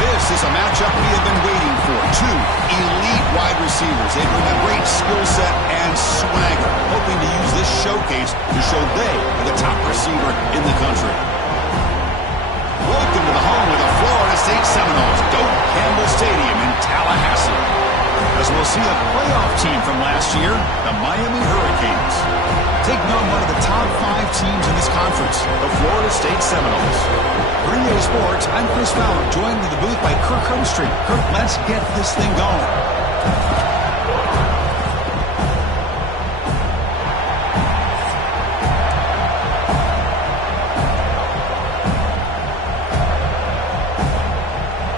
This is a matchup we have been waiting for. Two elite wide receivers. They bring a great skill set and swagger, hoping to use this showcase to show they are the top receiver in the country. Welcome to the home of the Florida State Seminoles, Doak Campbell Stadium in Tallahassee. As we'll see a playoff team from last year, the Miami Hurricanes, taking on one of the top 5 teams in this conference, the Florida State Seminoles. For EA Sports, I'm Chris Fowler, joined in the booth by Kirk Hermstreet. Kirk, let's get this thing going.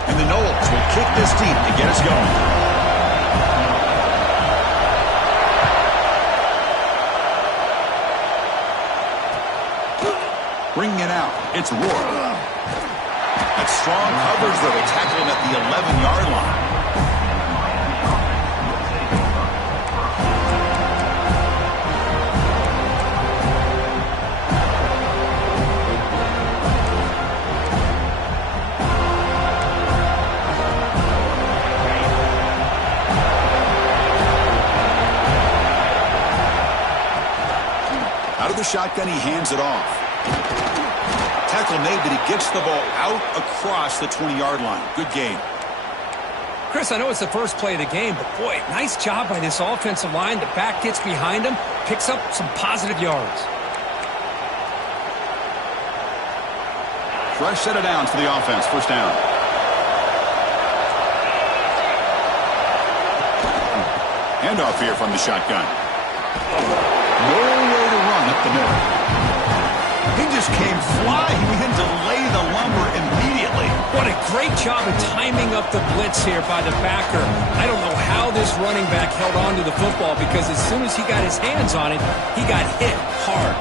And the Noles will kick this deep to get us going. Bringing it out, it's Rourke. That's strong coverage, though. They tackle him at the 11-yard line. Out of the shotgun, he hands it off. Tackle made, but he gets the ball out across the 20-yard line. Good game. Chris, I know it's the first play of the game, but boy, nice job by this offensive line. The back gets behind him, picks up some positive yards. Fresh set of downs for the offense. First down. Handoff here from the shotgun. No way to run up the middle. He just came flying in to lay the lumber immediately. What a great job of timing up the blitz here by the backer. I don't know how this running back held on to the football, because as soon as he got his hands on it, he got hit hard.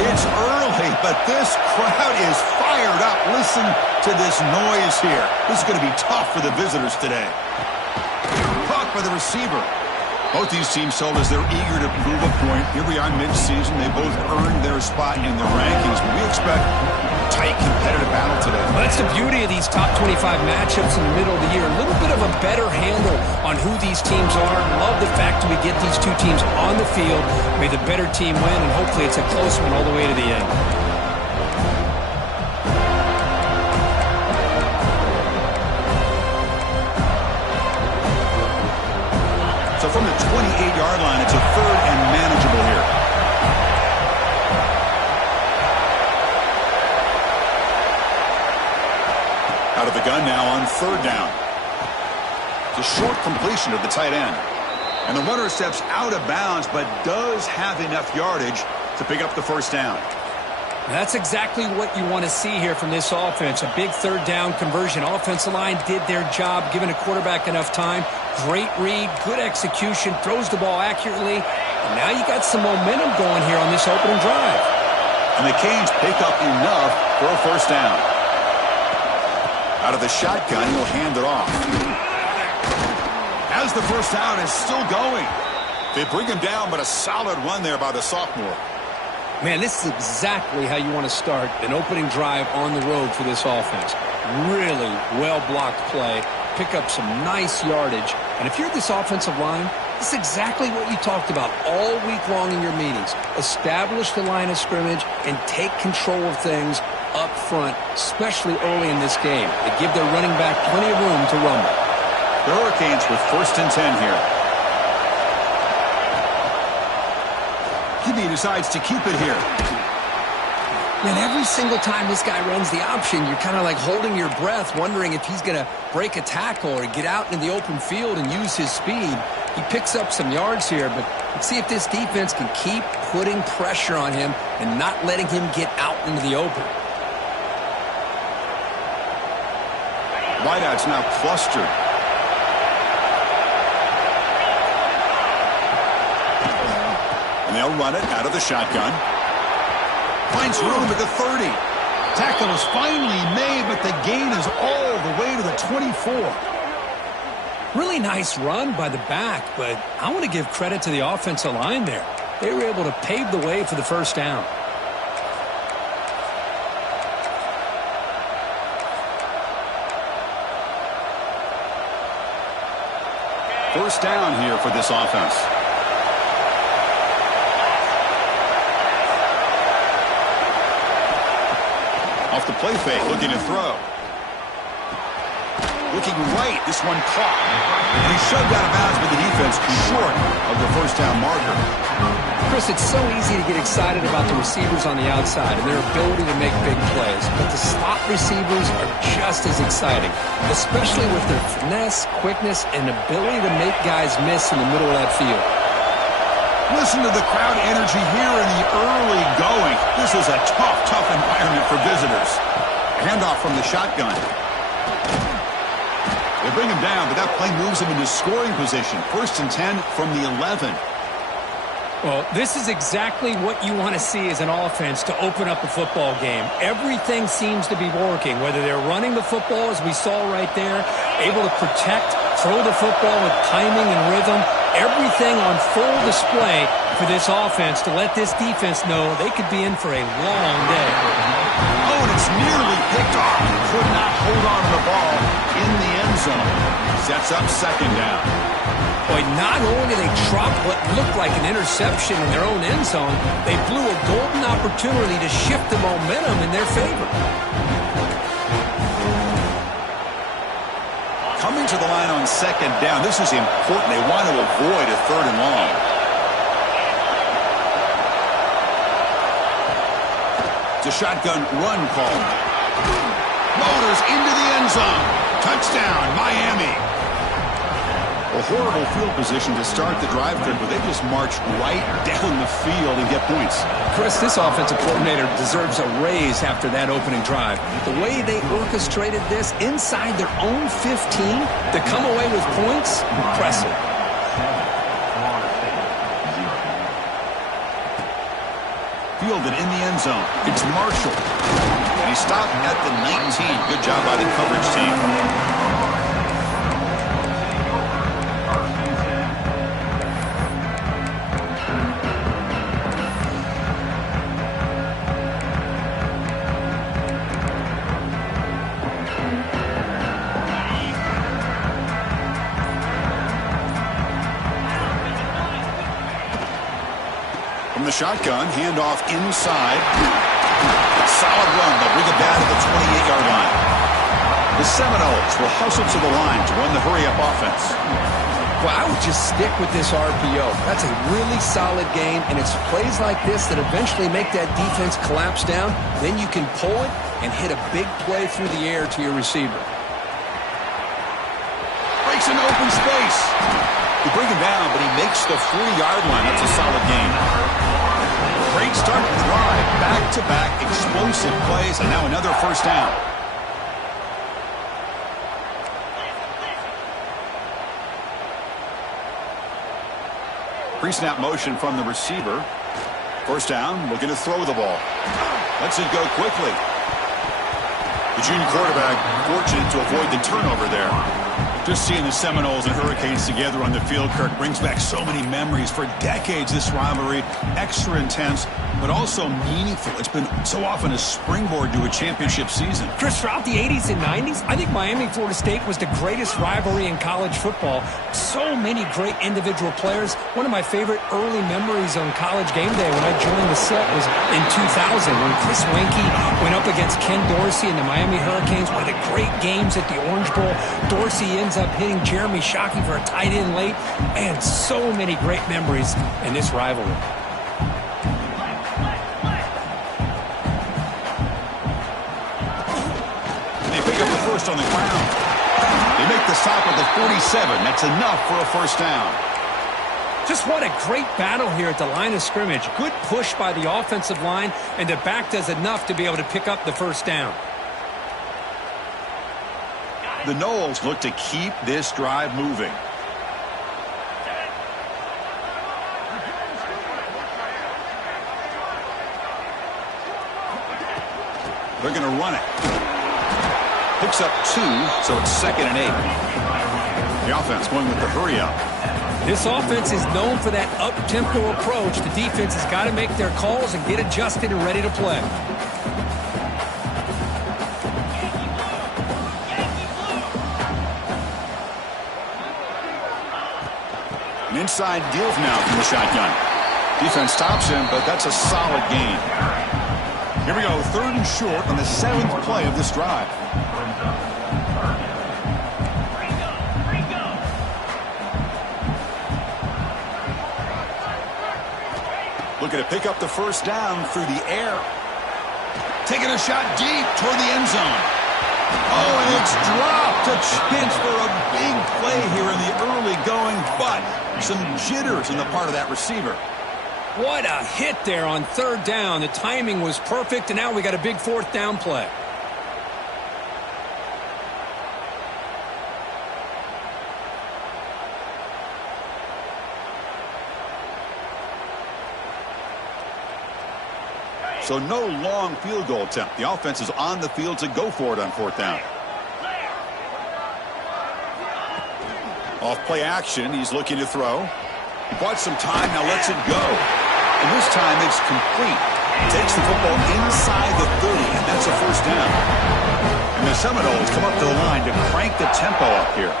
It's early, but this crowd is fired up. Listen to this noise here. This is going to be tough for the visitors today. Caught by the receiver. Both these teams told us they're eager to prove a point. Here we are mid-season. They both earned their spot in the rankings. But we expect a tight, competitive battle today. Well, that's the beauty of these top 25 matchups in the middle of the year. A little bit of a better handle on who these teams are. Love the fact that we get these two teams on the field. May the better team win, and hopefully it's a close one all the way to the end. So from the 28-yard line, it's a third and manageable here. Out of the gun now on third down. It's a short completion to the tight end. And the runner steps out of bounds, but does have enough yardage to pick up the first down. That's exactly what you want to see here from this offense. A big third down conversion. Offensive line did their job, giving a quarterback enough time. Great read, good execution, throws the ball accurately. And now you got some momentum going here on this opening drive. And the Canes pick up enough for a first down. Out of the shotgun, he'll hand it off. As the first down is still going. They bring him down, but a solid run there by the sophomore. Man, this is exactly how you want to start an opening drive on the road for this offense. Really well-blocked play, pick up some nice yardage. And if you're this offensive line, this is exactly what you talked about all week long in your meetings. Establish the line of scrimmage and take control of things up front, especially early in this game. They give their running back plenty of room to rumble. The Hurricanes with 1st and 10 here. QB decides to keep it here. And every single time this guy runs the option, you're kind of like holding your breath, wondering if he's going to break a tackle or get out in the open field and use his speed. He picks up some yards here, but let's see if this defense can keep putting pressure on him and not letting him get out into the open. Wideouts now clustered. And they'll run it out of the shotgun. Finds room at the 30. Tackle is finally made, but the gain is all the way to the 24. Really nice run by the back, but I want to give credit to the offensive line there. They were able to pave the way for the first down. First down here for this offense. Off the play fake, looking to throw. Looking right, this one caught. And he shoved out of bounds, but the defense short of the first down marker. Chris, it's so easy to get excited about the receivers on the outside and their ability to make big plays, but the slot receivers are just as exciting, especially with their finesse, quickness, and ability to make guys miss in the middle of that field. Listen to the crowd energy here in the early going. This is a tough environment for visitors. Handoff from the shotgun. They bring him down, but that play moves him into scoring position. 1st and 10 from the 11. Well, this is exactly what you want to see as an offense to open up a football game. Everything seems to be working, whether they're running the football, as we saw right there, able to protect, throw the football with timing and rhythm. Everything on full display for this offense to let this defense know they could be in for a long day. Oh, and it's nearly picked off. Could not hold on to the ball in the end zone. Sets up 2nd down. Boy, not only did they drop what looked like an interception in their own end zone, they blew a golden opportunity to shift the momentum in their favor. Coming to the line on 2nd down. This is important. They want to avoid a 3rd and long. It's a shotgun run call. Motors into the end zone. Touchdown, Miami. A horrible field position to start the drive, but they just march right down the field and get points. Chris, this offensive coordinator deserves a raise after that opening drive. The way they orchestrated this inside their own 15 to come away with points, impressive. Fielded in the end zone. It's Marshall. And he stopped at the 19. Good job by the coverage team. From the shotgun, handoff inside. Solid run. They'll bring it down to the 28-yard line. The Seminoles will hustle to the line to run the hurry-up offense. Well, I would just stick with this RPO. That's a really solid game, and it's plays like this that eventually make that defense collapse down. Then you can pull it and hit a big play through the air to your receiver. Breaks an open space. They bring him down, but he makes the 40-yard line. That's a solid gain. Great start to the drive. Back-to-back explosive plays, and now another 1st down. Pre-snap motion from the receiver. 1st down, looking to throw the ball. Lets it go quickly. The junior quarterback fortunate to avoid the turnover there. Just seeing the Seminoles and Hurricanes together on the field, Kirk, brings back so many memories. For decades, this rivalry, extra intense, but also meaningful. It's been so often a springboard to a championship season. Chris, throughout the 80s and 90s, I think Miami-Florida State was the greatest rivalry in college football. So many great individual players. One of my favorite early memories on College Game Day when I joined the set was in 2000 when Chris Weinke went up against Ken Dorsey and the Miami Hurricanes. One of the great games at the Orange Bowl. Dorsey ends up hitting Jeremy Shockey for a tight end late. And so many great memories in this rivalry. They pick up the first on the ground. They make the stop at the 47. That's enough for a 1st down. Just what a great battle here at the line of scrimmage. Good push by the offensive line, and the back does enough to be able to pick up the 1st down. The Noles look to keep this drive moving. They're going to run it. Picks up 2, so it's 2nd and 8. The offense going with the hurry-up. This offense is known for that up-tempo approach. The defense has got to make their calls and get adjusted and ready to play. Inside deals now from the shotgun. Defense stops him, but that's a solid gain. Here we go, 3rd and short on the 7th play of this drive. Looking to pick up the first down through the air. Taking a shot deep toward the end zone. Oh, and it's dropped. A chance for a big play here in the early going, but some jitters on the part of that receiver. What a hit there on 3rd down. The timing was perfect, and now we got a big 4th down play. So no long field goal attempt. The offense is on the field to go for it on 4th down. Off play action. He's looking to throw. He bought some time. Now lets it go. And this time it's complete. Takes the football inside the 30, and that's a 1st down. And the Seminoles come up to the line to crank the tempo up here.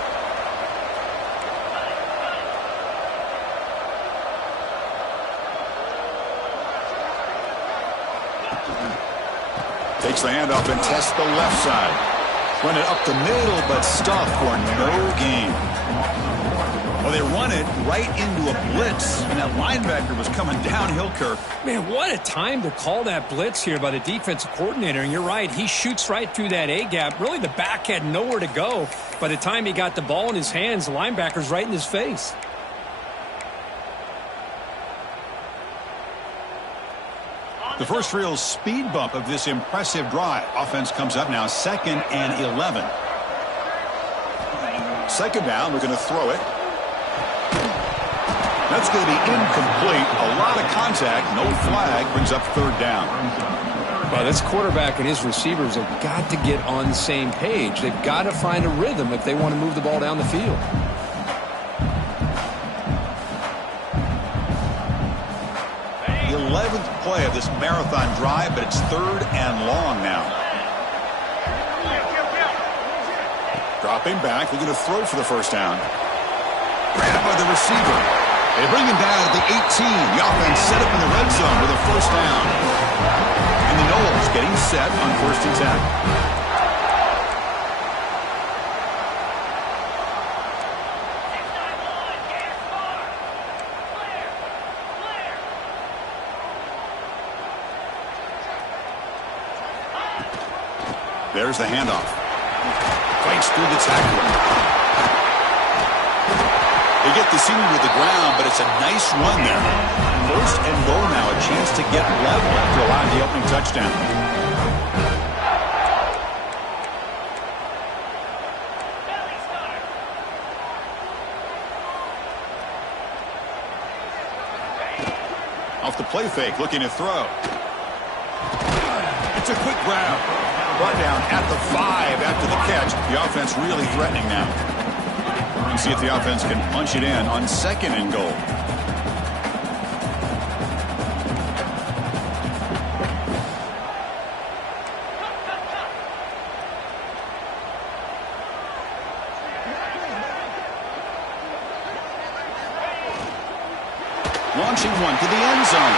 Takes the handoff and tests the left side. Run it up the middle, but stuffed for no gain. Well, they run it right into a blitz, and that linebacker was coming downhill, Kirk. Man, what a time to call that blitz here by the defensive coordinator. And you're right, he shoots right through that A-gap. Really, the back had nowhere to go. By the time he got the ball in his hands, the linebacker's right in his face. The first real speed bump of this impressive drive. Offense comes up now 2nd and 11. 2nd down, we're going to throw it. That's going to be incomplete. A lot of contact, no flag, brings up 3rd down. Well, this quarterback and his receivers have got to get on the same page. They've got to find a rhythm if they want to move the ball down the field. The 11th play of this marathon drive, but it's 3rd and long now. Dropping back, looking to throw for the 1st down. Grabbed by the receiver. They bring him down at the 18. The offense set up in the red zone with a 1st down. And the Noles getting set on 1st and 10. There's the handoff. Fights through the tackler. They get the senior to the ground, but it's a nice run there. 1st and goal now, a chance to get level after allowing the opening touchdown. Off the play fake, looking to throw. It's a quick grab. Brought down at the 5 after the catch. The offense really threatening now. And see if the offense can punch it in on 2nd and goal. Launching one to the end zone.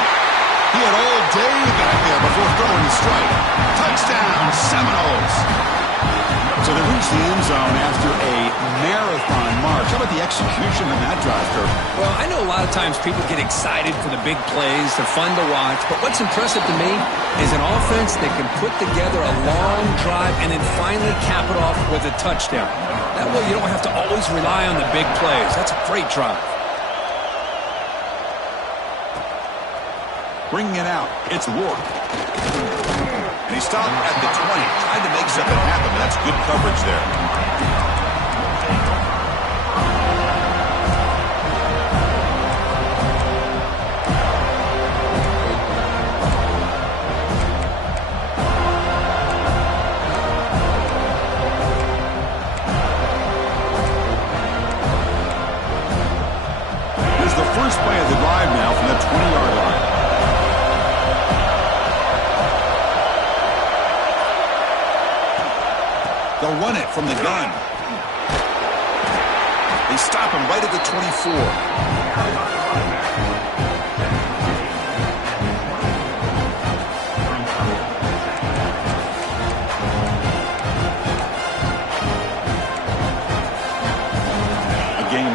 He had all day back there before throwing the strike. Touchdown, Seminoles. So they reach the end zone after a marathon march. How about the execution on that drive, Kirk? Well, I know a lot of times people get excited for the big plays. They're fun to watch. But what's impressive to me is an offense that can put together a long drive and then finally cap it off with a touchdown. That way you don't have to always rely on the big plays. That's a great drive. Bringing it out, it's Ward. And he stopped at the 20, tried to make something happen, but that's good coverage there. Here's the first play of the drive now from the 20-yard line. They'll run it from the gun. They stop him right at the 24.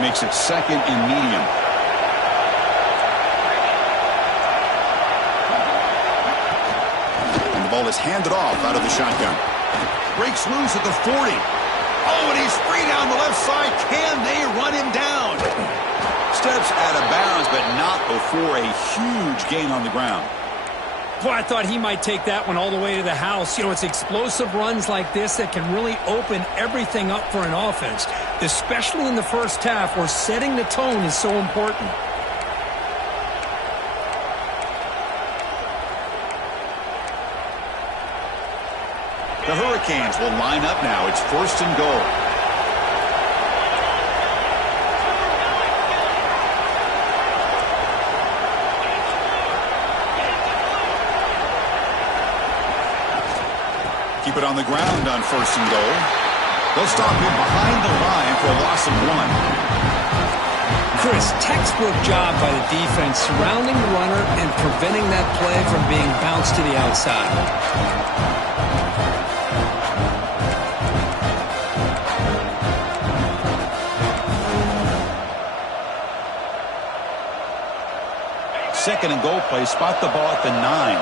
Makes it second and medium. And the ball is handed off out of the shotgun. Breaks loose at the 40. Oh, and he's free down the left side. Can they run him down? Steps out of bounds, but not before a huge gain on the ground. Well, I thought he might take that one all the way to the house. You know, it's explosive runs like this that can really open everything up for an offense, especially in the first half where setting the tone is so important. The Hurricanes will line up now. It's first and goal. Keep it on the ground on first and goal. They'll stop him behind the line for a loss of 1. Chris, textbook job by the defense surrounding the runner and preventing that play from being bounced to the outside. Second and goal play. Spot the ball at the 9.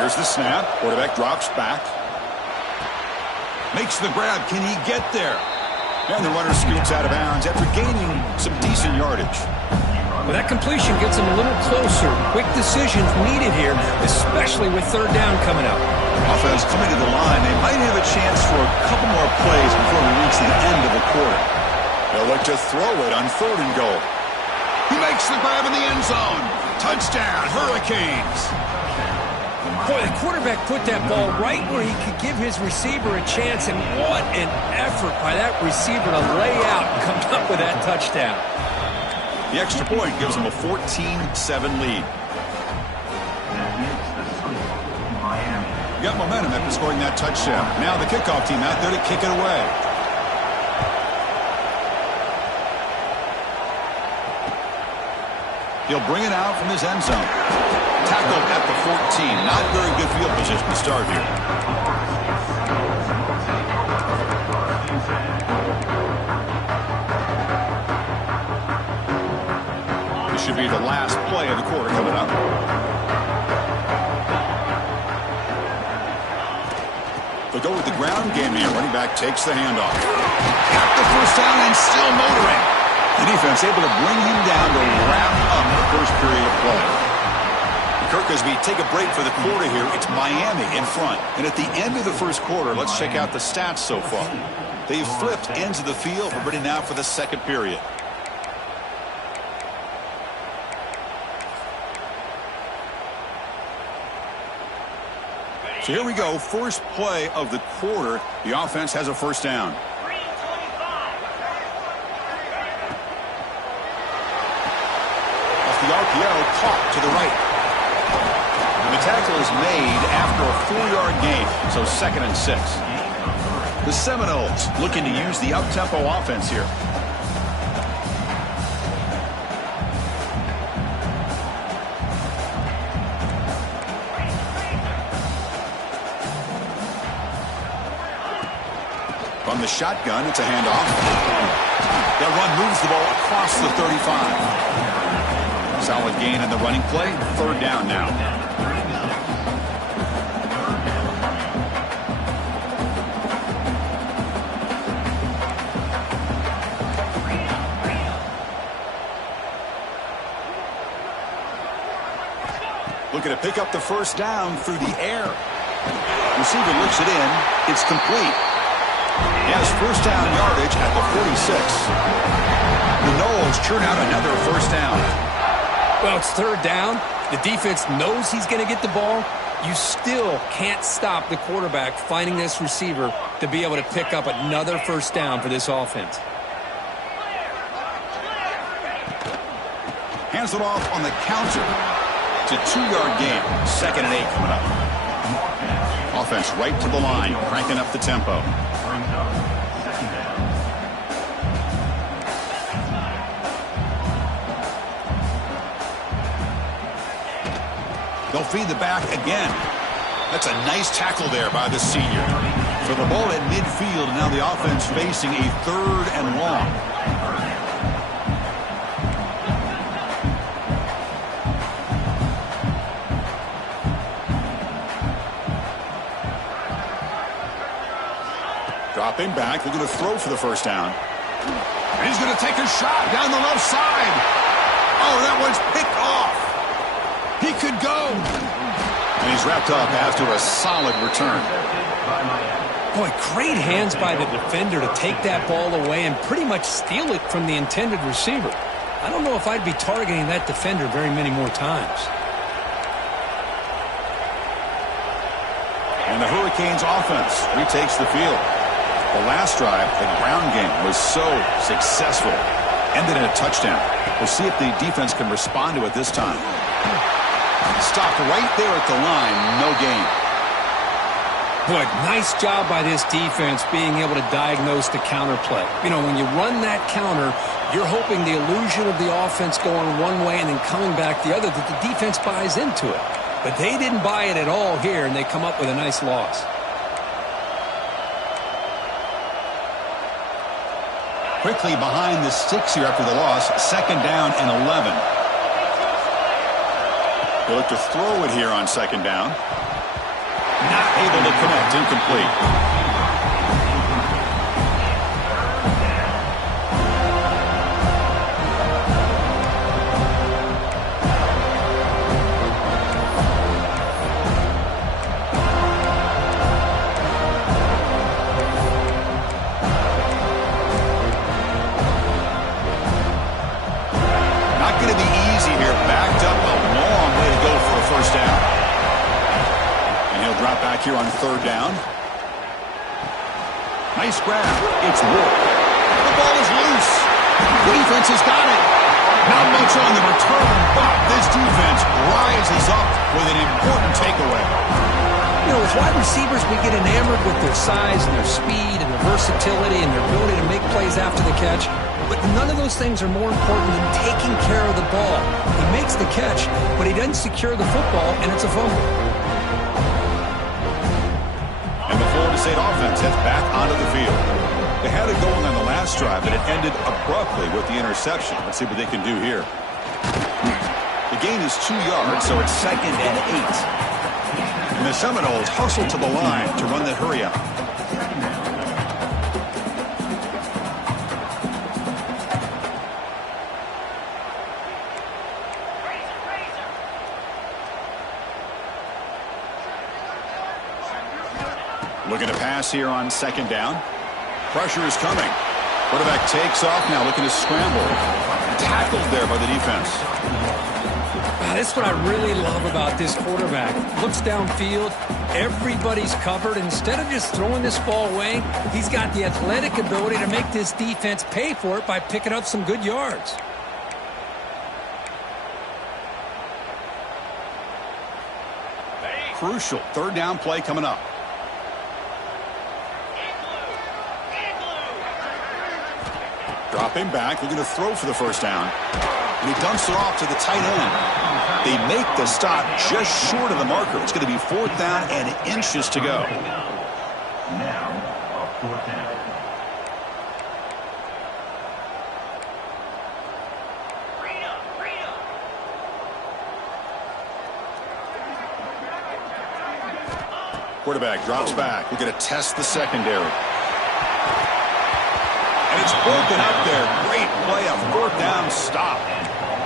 Here's the snap. Quarterback drops back. Makes the grab. Can he get there? And the runner scoots out of bounds after gaining some decent yardage. Well, that completion gets him a little closer. Quick decisions needed here, especially with third down coming up. Offense coming to the line. They might have a chance for a couple more plays before we reach the end of the quarter. They'll look to throw it on third and goal. He makes the grab in the end zone. Touchdown, Hurricanes. Boy, the quarterback put that ball right where he could give his receiver a chance, and what an effort by that receiver to lay out and come up with that touchdown. The extra point gives them a 14-7 lead. Got momentum after scoring that touchdown. Now the kickoff team out there to kick it away. He'll bring it out from his end zone. Tackled at the 14. Not very good field position to start here. This should be the last play of the quarter coming up. They'll go with the ground game here. Running back takes the handoff. Got the first down and still motoring. The defense able to bring him down to wrap up the first period of play. Kirk, as we take a break for the quarter here, it's Miami in front. And at the end of the first quarter, let's check out the stats so far. They've flipped ends of the field. We're ready now for the second period. So here we go. First play of the quarter. The offense has a first down. Off the RPO, caught to the right. The tackle is made after a 4-yard gain, so 2nd and 6. The Seminoles looking to use the up-tempo offense here. From the shotgun, it's a handoff. That run moves the ball across the 35. Solid gain in the running play. Third down now. Looking to pick up the first down through the air. Receiver looks it in. It's complete. He has first down yardage at the 46. The Noles churn out another first down. Well, it's third down. The defense knows he's going to get the ball. You still can't stop the quarterback finding this receiver to be able to pick up another first down for this offense. Hands it off on the counter. It's a 2-yard gain. 2nd and 8 coming up. Offense right to the line, cranking up the tempo. They'll feed the back again. That's a nice tackle there by the senior. So the ball at midfield, and now the offense facing a 3rd and long. Dropping back, they're going to throw for the first down. And he's going to take a shot down the left side. Oh, that one's picked off. He could go. And he's wrapped up after a solid return. Boy, great hands by the defender to take that ball away and pretty much steal it from the intended receiver. I don't know if I'd be targeting that defender very many more times. And the Hurricanes offense retakes the field. The last drive, the ground game was so successful. Ended in a touchdown. We'll see if the defense can respond to it this time. Stopped right there at the line. No gain. Boy, nice job by this defense being able to diagnose the counter play. You know, when you run that counter, you're hoping the illusion of the offense going one way and then coming back the other, that the defense buys into it. But they didn't buy it at all here, and they come up with a nice loss. Quickly behind the sticks here after the loss. 2nd down and 11. They look to throw it here on 2nd down. Not able to connect. Incomplete. Here on 3rd down. Nice grab. It's Wolf. The ball is loose. The defense has got it. Not much on the return, but this defense rises up with an important takeaway. You know, as wide receivers, we get enamored with their size and their speed and their versatility and their ability to make plays after the catch. But none of those things are more important than taking care of the ball. He makes the catch, but he doesn't secure the football, and it's a fumble. State offense heads back onto the field. They had it going on the last drive, but it ended abruptly with the interception. Let's see what they can do here. The gain is 2 yards, so it's 2nd and 8. And the Seminoles hustle to the line to run that hurry up. Looking to pass here on 2nd down. Pressure is coming. Quarterback takes off now, looking to scramble. Tackled there by the defense. That's what I really love about this quarterback. Looks downfield. Everybody's covered. Instead of just throwing this ball away, he's got the athletic ability to make this defense pay for it by picking up some good yards. Crucial 3rd down play coming up. Dropping back, looking to throw for the first down. And he dumps it off to the tight end. They make the stop just short of the marker. It's going to be 4th down and inches to go. Now, 4th down. Quarterback drops back. We're going to test the secondary. And it's broken up there. Great play, a 4th down stop.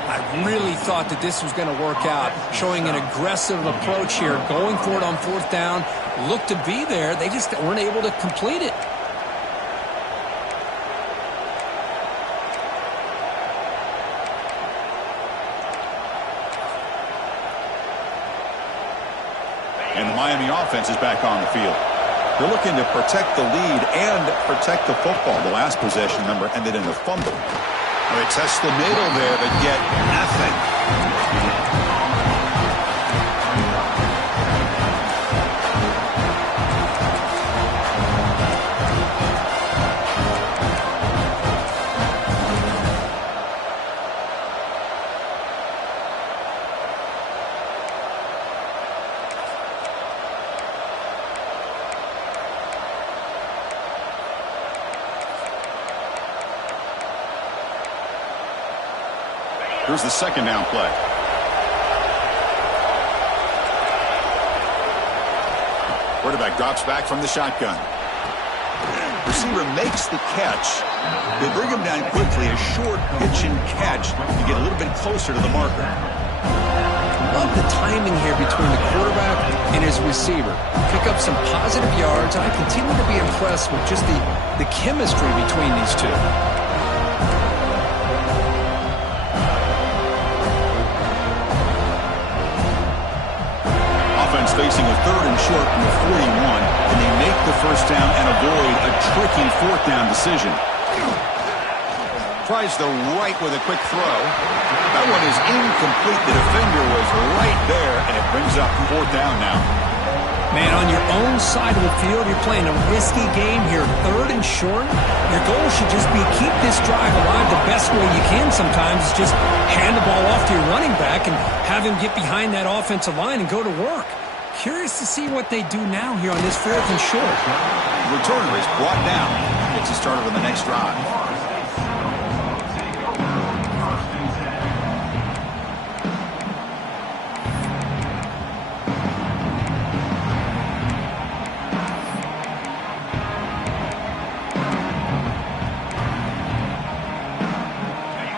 I really thought that this was going to work out, showing an aggressive approach here, going for it on 4th down. Looked to be there. They just weren't able to complete it. And the Miami offense is back on the field. They're looking to protect the lead and protect the football. The last possession, remember, ended in a fumble. Now they test the middle there, but get nothing. Here's the second down play. Quarterback drops back from the shotgun. Receiver makes the catch. They bring him down quickly, a short pitch and catch to get a little bit closer to the marker. Love the timing here between the quarterback and his receiver. Pick up some positive yards. I continue to be impressed with just the chemistry between these two. Offense facing a third and short from the 41, and they make the first down and avoid a tricky fourth down decision. Tries the right with a quick throw. That one is incomplete. The defender was right there, and it brings up fourth down now. Man, on your own side of the field, you're playing a risky game here, third and short. Your goal should just be keep this drive alive the best way you can sometimes. Is just hand the ball off to your running back and have him get behind that offensive line and go to work. Curious to see what they do now here on this fourth and short. The returner is brought down. Gets you started on the next drive.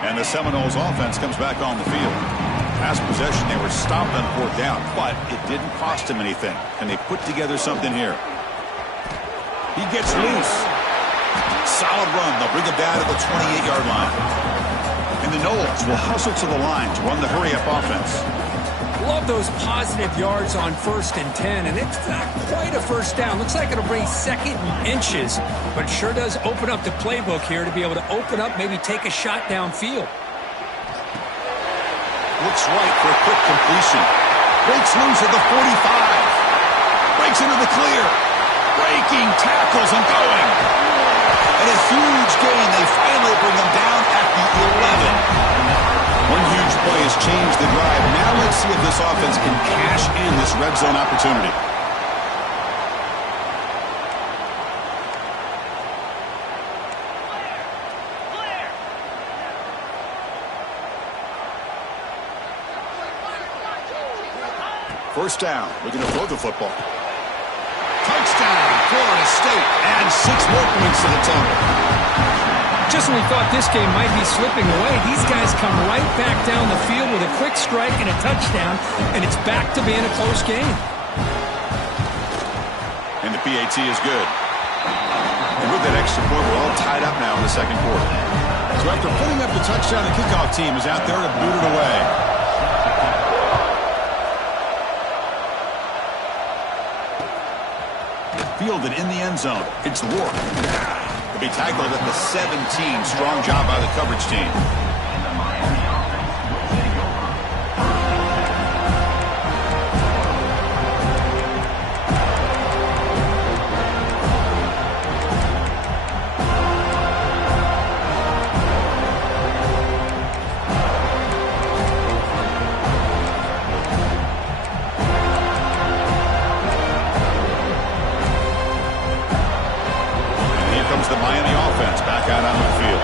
And the Seminoles offense comes back on the field. Past possession, they were stopped on fourth down, but it didn't cost him anything. And they put together something here. He gets loose. Solid run. They'll bring him down to the 28-yard line. And the Noles will hustle to the line to run the hurry-up offense. Love those positive yards on 1st and 10, and it's not quite a first down. Looks like it'll bring second and inches, but sure does open up the playbook here to be able to open up, maybe take a shot downfield. Looks right for a quick completion. Breaks loose at the 45. Breaks into the clear. Breaking tackles and going. And a huge gain. They finally bring them down at the 11. One huge play has changed the drive. Now let's see if this offense can cash in this red zone opportunity. First down, looking to throw the football. Touchdown, Florida State, and 6 more points to the total. Just when we thought this game might be slipping away, these guys come right back down the field with a quick strike and a touchdown, and it's back to being a close game. And the PAT is good. And with that extra point, we're all tied up now in the second quarter. So after putting up the touchdown, the kickoff team is out there to boot it away. Fielded in the end zone. It's Ward. He'll be tackled at the 17. Strong job by the coverage team. The Miami offense back out on the field.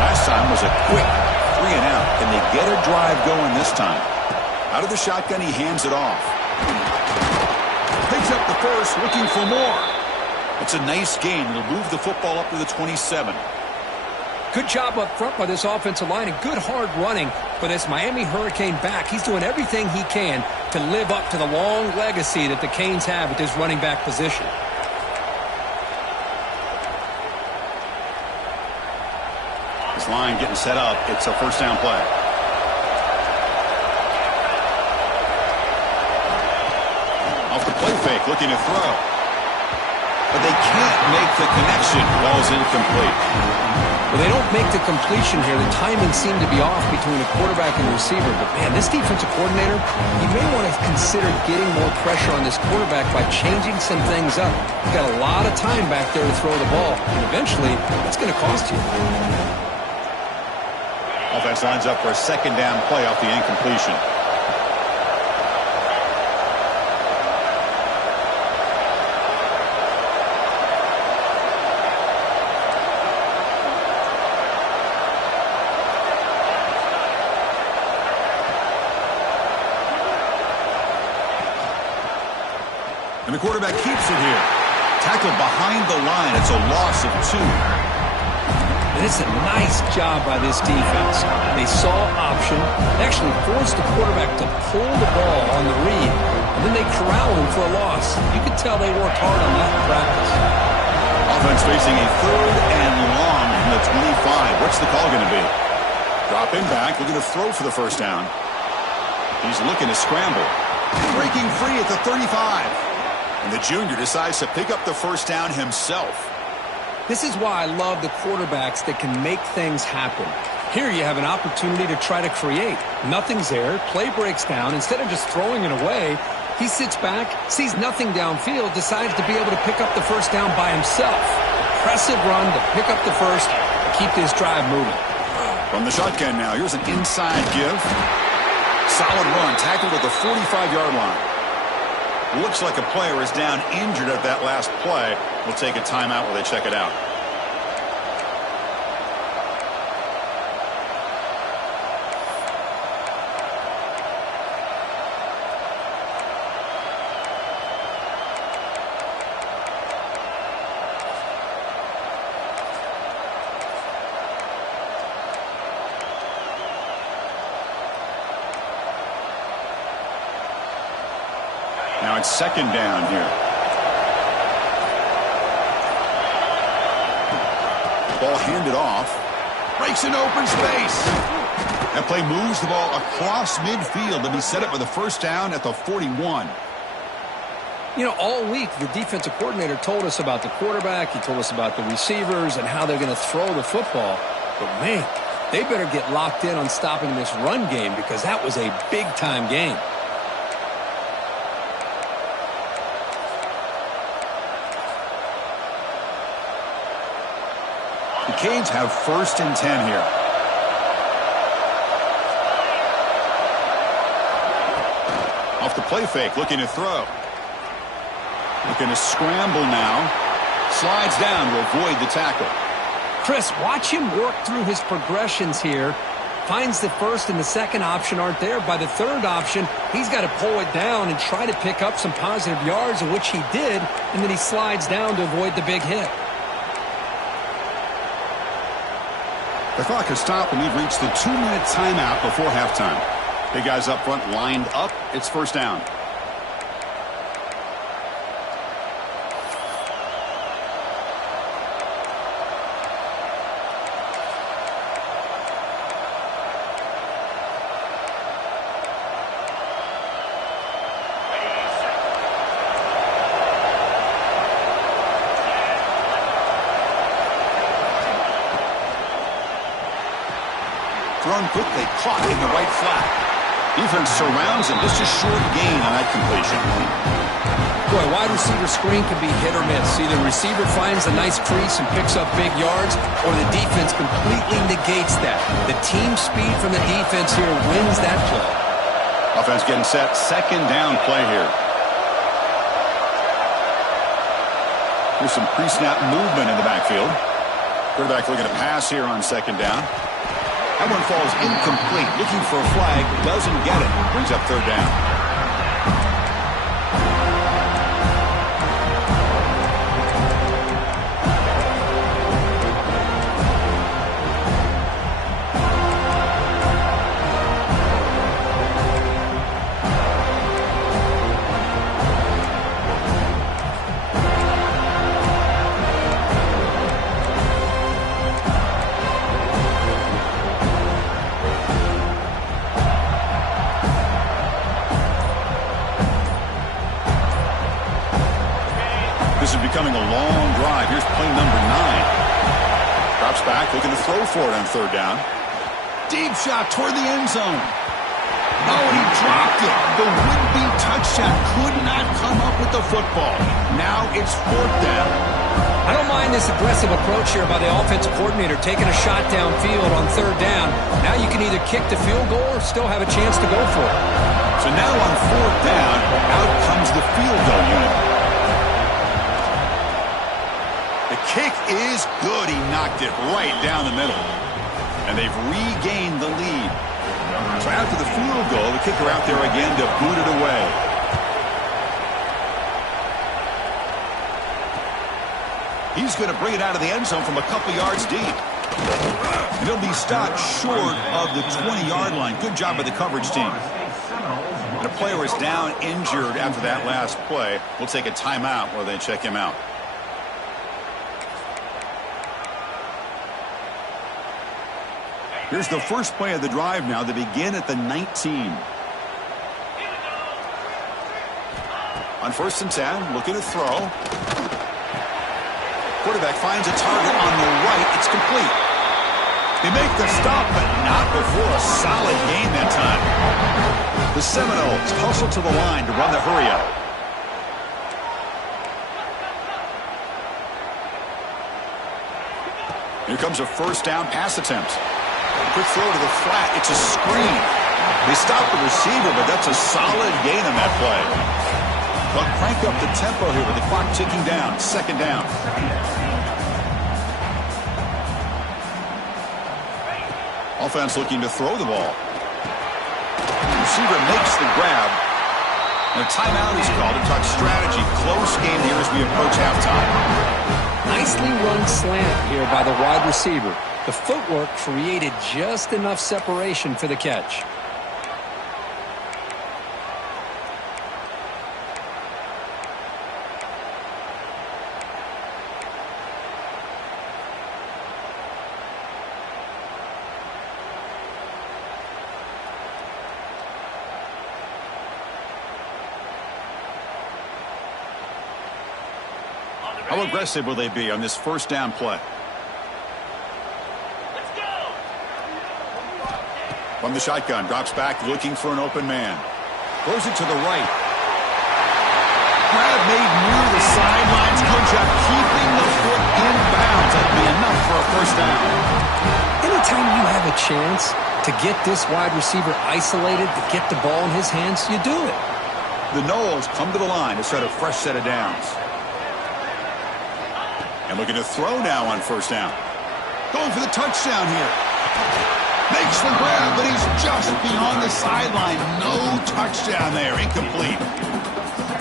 Last time was a quick 3 and out. Can they get a drive going this time? Out of the shotgun, he hands it off. Picks up the first, looking for more. It's a nice gain. It'll move the football up to the 27. Good job up front by this offensive line and good hard running for this Miami Hurricane back. He's doing everything he can to live up to the long legacy that the Canes have at this running back position. Line getting set up. It's a first down play. Off the play fake, looking to throw. But they can't make the connection. Ball's incomplete. Well, they don't make the completion here. The timing seemed to be off between the quarterback and the receiver. But, man, this defensive coordinator, he may want to consider getting more pressure on this quarterback by changing some things up. You've got a lot of time back there to throw the ball. And eventually, it's going to cost you. Offense lines up for a second down play off the incompletion. And the quarterback keeps it here. Tackled behind the line. It's a loss of 2. And it's a nice job by this defense. They saw option. They actually forced the quarterback to pull the ball on the read. And then they corral him for a loss. You could tell they worked hard on that in practice. Offense facing a 3rd and long from the 25. What's the call going to be? Dropping back, looking to throw for the first down. He's looking to scramble. Breaking free at the 35. And the junior decides to pick up the first down himself. This is why I love the quarterbacks that can make things happen. Here you have an opportunity to try to create. Nothing's there. Play breaks down. Instead of just throwing it away, he sits back, sees nothing downfield, decides to be able to pick up the first down by himself. Impressive run to pick up the first and keep this drive moving. From the shotgun now, here's an inside give. Solid run, tackled at the 45-yard line. Looks like a player is down injured at that last play. We'll take a timeout while they check it out. Now it's 2nd down here. Ball handed off. Breaks an open space. That play moves the ball across midfield to be set up with a first down at the 41. You know, all week the defensive coordinator told us about the quarterback. He told us about the receivers and how they're going to throw the football. But, man, they better get locked in on stopping this run game because that was a big-time game. The Canes have 1st and 10 here. Off the play fake, looking to throw. Looking to scramble now. Slides down to avoid the tackle. Chris, watch him work through his progressions here. Finds the first and the second option aren't there. By the 3rd option, he's got to pull it down and try to pick up some positive yards, of which he did, and then he slides down to avoid the big hit. The clock has stopped, and we've reached the 2-minute timeout before halftime. Big guys up front lined up. It's first down. Thrown quickly, caught in the right flat. Defense surrounds him. Just a short gain on that completion. Boy, wide receiver screen can be hit or miss. Either receiver finds a nice crease and picks up big yards, or the defense completely negates that. The team speed from the defense here wins that play. Offense getting set. 2nd down play here. Here's some pre-snap movement in the backfield. Quarterback looking to pass here on 2nd down. That one falls incomplete. Looking for a flag. Doesn't get it. Brings up 3rd down. This is becoming a long drive. Here's play number 9. Drops back, looking to throw for it on 3rd down. Deep shot toward the end zone. Oh, and he dropped it. The would-be touchdown could not come up with the football. Now it's 4th down. I don't mind this aggressive approach here by the offensive coordinator, taking a shot downfield on 3rd down. Now you can either kick the field goal or still have a chance to go for it. So now on 4th down, out comes the field goal unit. The kick is good. He knocked it right down the middle. And they've regained the lead. So after the field goal, the kicker out there again to boot it away. He's going to bring it out of the end zone from a couple yards deep. And he'll be stopped short of the 20-yard line. Good job by the coverage team. And a player is down injured after that last play. We'll take a timeout while they check him out. Here's the first play of the drive now. They begin at the 19. On 1st and 10, looking to throw. Quarterback finds a target on the right. It's complete. They make the stop, but not before a solid gain that time. The Seminoles hustle to the line to run the hurry-up. Here comes a first down pass attempt. Quick throw to the flat. It's a screen. They stop the receiver, but that's a solid gain on that play. But crank up the tempo here with the clock ticking down. 2nd down. Offense looking to throw the ball. The receiver makes the grab. And a timeout is called to talk strategy. Close game here as we approach halftime. Nicely run slant here by the wide receiver. The footwork created just enough separation for the catch. How aggressive will they be on this first down play? From the shotgun, drops back, looking for an open man. Throws it to the right. Grab made near the sidelines. Good job keeping the foot in bounds. That'll be enough for a first down. Anytime you have a chance to get this wide receiver isolated, to get the ball in his hands, you do it. The Noles come to the line to start a fresh set of downs. And looking to throw now on first down. Going for the touchdown here. Makes the grab, but he's just beyond the sideline. No touchdown there. Incomplete.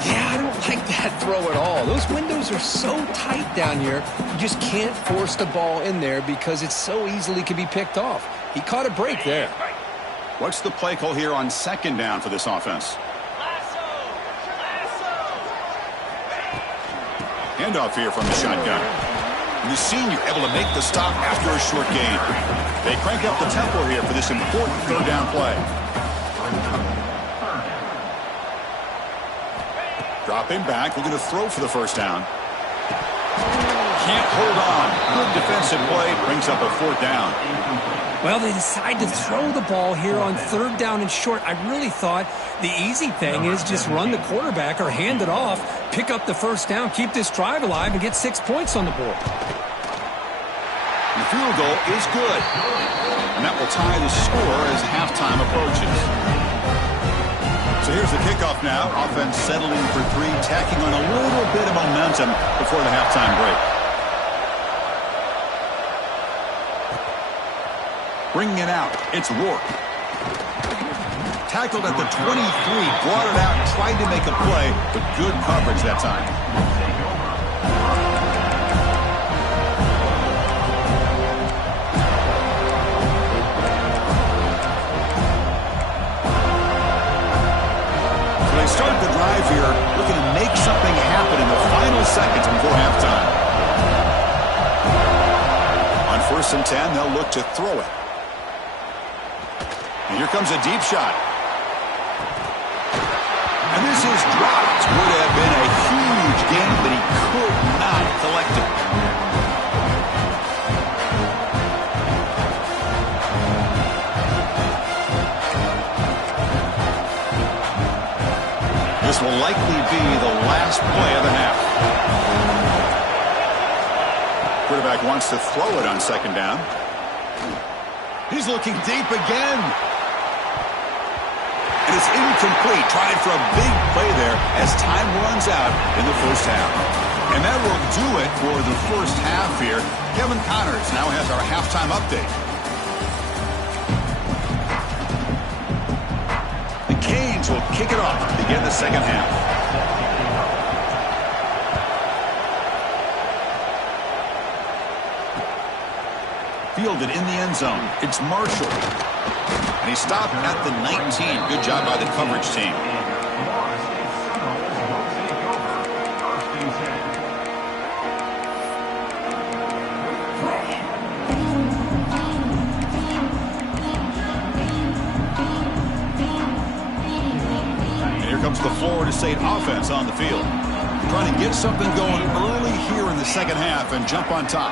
Yeah, I don't like that throw at all. Those windows are so tight down here. You just can't force the ball in there because it so easily can be picked off. He caught a break there. What's the play call here on 2nd down for this offense? Handoff here from the shotgun. And the senior able to make the stop after a short gain. They crank up the tempo here for this important 3rd down play. Dropping back, looking to throw for the first down. Can't hold on. Good defensive play, brings up a 4th down. Well, they decide to throw the ball here on 3rd down and short. I really thought the easy thing is just run the quarterback or hand it off, pick up the first down, keep this drive alive, and get 6 points on the board. The field goal is good. And that will tie the score as halftime approaches. So here's the kickoff now. Offense settling for 3, tacking on a little bit of momentum before the halftime break. Bringing it out, it's Rourke. Tackled at the 23, brought it out, tried to make a play, but good coverage that time. So they start the drive here, looking to make something happen in the final seconds before halftime. On 1st and 10, they'll look to throw it. And here comes a deep shot. And this is dropped. Would have been a huge gain, but he could not collect it. This will likely be the last play of the half. Quarterback wants to throw it on 2nd down. He's looking deep again. And it's incomplete. Tried for a big play there as time runs out in the first half. And that will do it for the first half here. Kevin Connors now has our halftime update. The Canes will kick it off to begin the second half. fielded in the end zone. It's Marshall. And he stopped at the 19. Good job by the coverage team. Comes the Florida State offense on the field. Trying to get something going early here in the second half and jump on top.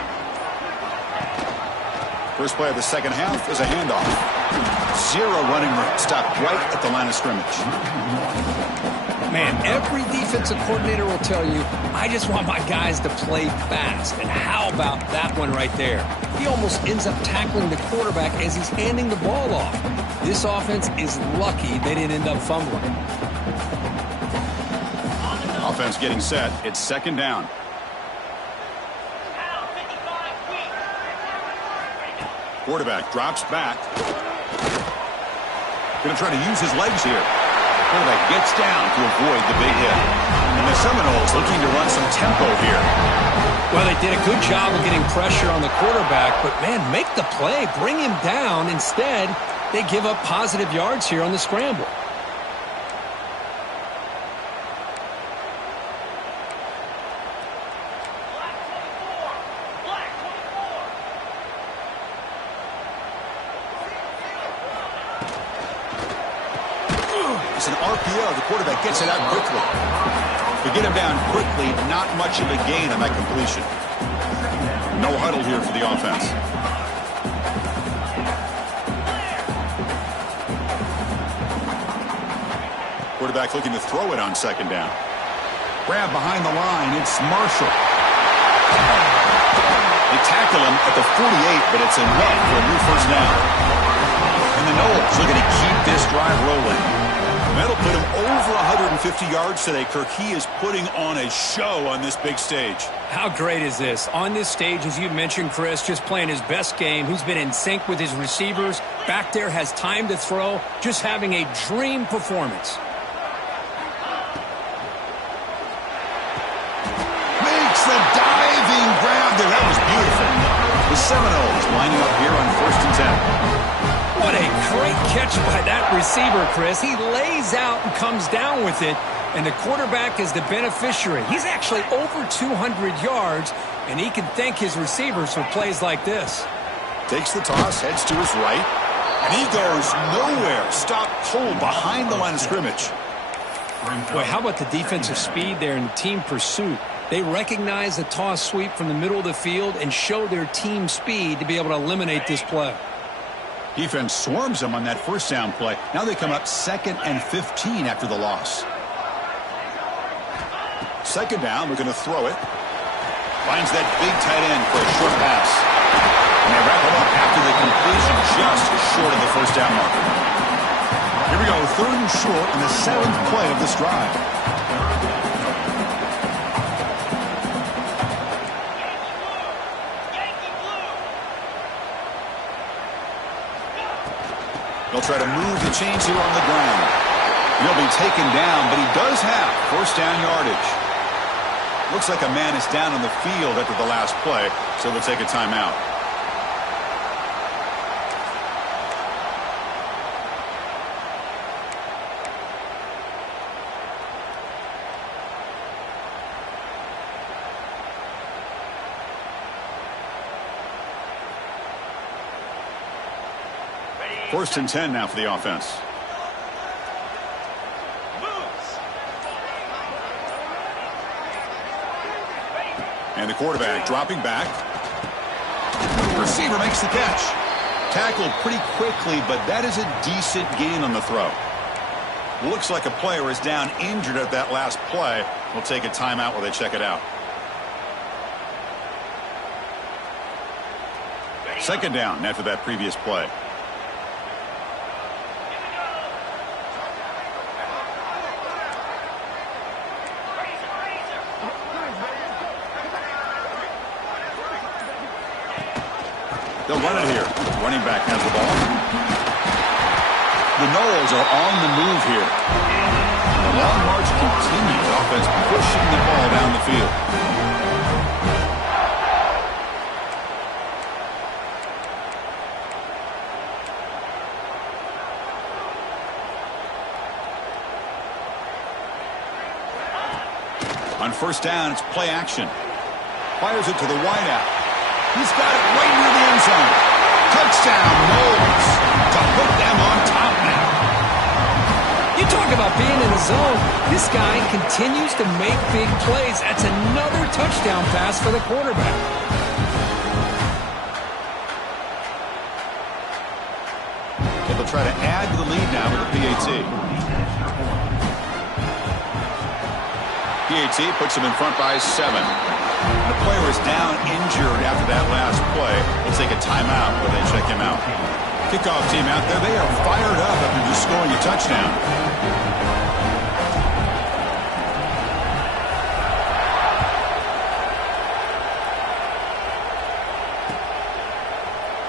First play of the second half is a handoff. Zero running room. Stopped right at the line of scrimmage. Man, every defensive coordinator will tell you, I just want my guys to play fast. And how about that one right there? He almost ends up tackling the quarterback as he's handing the ball off. This offense is lucky they didn't end up fumbling. Offense getting set. It's second down. Quarterback drops back. Going to try to use his legs here. Quarterback gets down to avoid the big hit. And the Seminoles looking to run some tempo here. Well, they did a good job of getting pressure on the quarterback, but, man, make the play. Bring him down. Instead, they give up positive yards here on the scramble. It's an RPO. The quarterback gets it out quickly. To get him down quickly, not much of a gain on that completion. No huddle here for the offense. Quarterback looking to throw it on second down. Grab behind the line. It's Marshall. They tackle him at the 48, but it's enough for a new first down. And the Noles looking to keep this drive rolling. That'll put him over 150 yards today, Kirk. He is putting on a show on this big stage. How great is this? On this stage, as you mentioned, Chris, just playing his best game. He's been in sync with his receivers. Back there, has time to throw. Just having a dream performance. Makes the diving grab there. That was beautiful. The Seminoles lining up here on 1st and 10. What a great catch by that receiver, Chris. He lays out and comes down with it, and the quarterback is the beneficiary. He's actually over 200 yards, and he can thank his receivers for plays like this. Takes the toss, heads to his right, and he goes nowhere. Stopped cold behind the line of scrimmage. Boy, how about the defensive speed there and the team pursuit? They recognize the toss sweep from the middle of the field and show their team speed to be able to eliminate this play. Defense swarms them on that first down play. Now they come up 2nd and 15 after the loss. Second down, we're going to throw it. Finds that big tight end for a short pass. And they wrap it up after the completion just short of the first down marker. Here we go, 3rd and short in the 7th play of this drive. They'll try to move the chains here on the ground. He'll be taken down, but he does have first down yardage. Looks like a man is down on the field after the last play, so they'll take a timeout. First and 10 now for the offense. And the quarterback dropping back. Receiver makes the catch. Tackled pretty quickly, but that is a decent gain on the throw. Looks like a player is down injured at that last play. We'll take a timeout while they check it out. Second down after that previous play. They'll run it here. Running back has the ball. The Noles are on the move here. The long march continues. Offense pushing the ball down the field. On first down, it's play action. Fires it to the wideout. He's got it right near the end zone. Touchdown, Knowles, to put them on top now. You talk about being in the zone. This guy continues to make big plays. That's another touchdown pass for the quarterback. They'll try to add to the lead now with the PAT. PAT puts him in front by 7. The player is down injured after that last play. We'll take a timeout where they check him out. Kickoff team out there, they are fired up after just scoring a touchdown.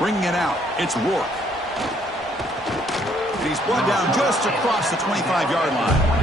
Bringing it out, it's Rourke. And he's brought down just across the 25-yard line.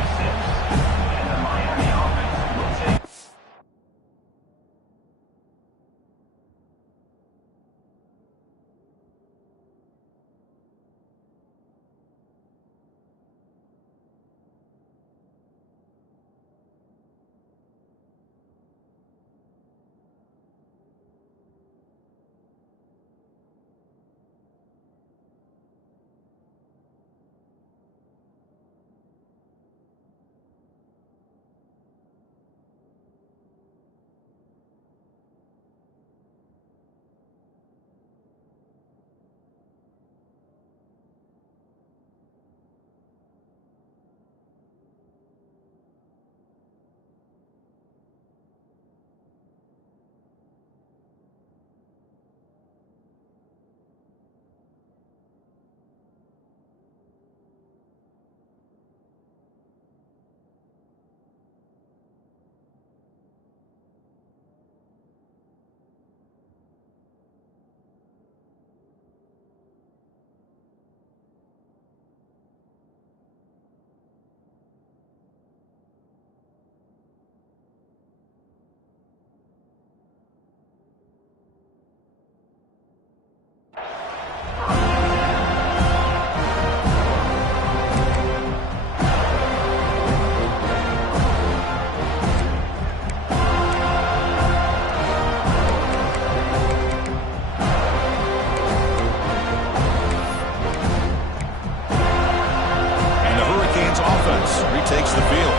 Takes the field.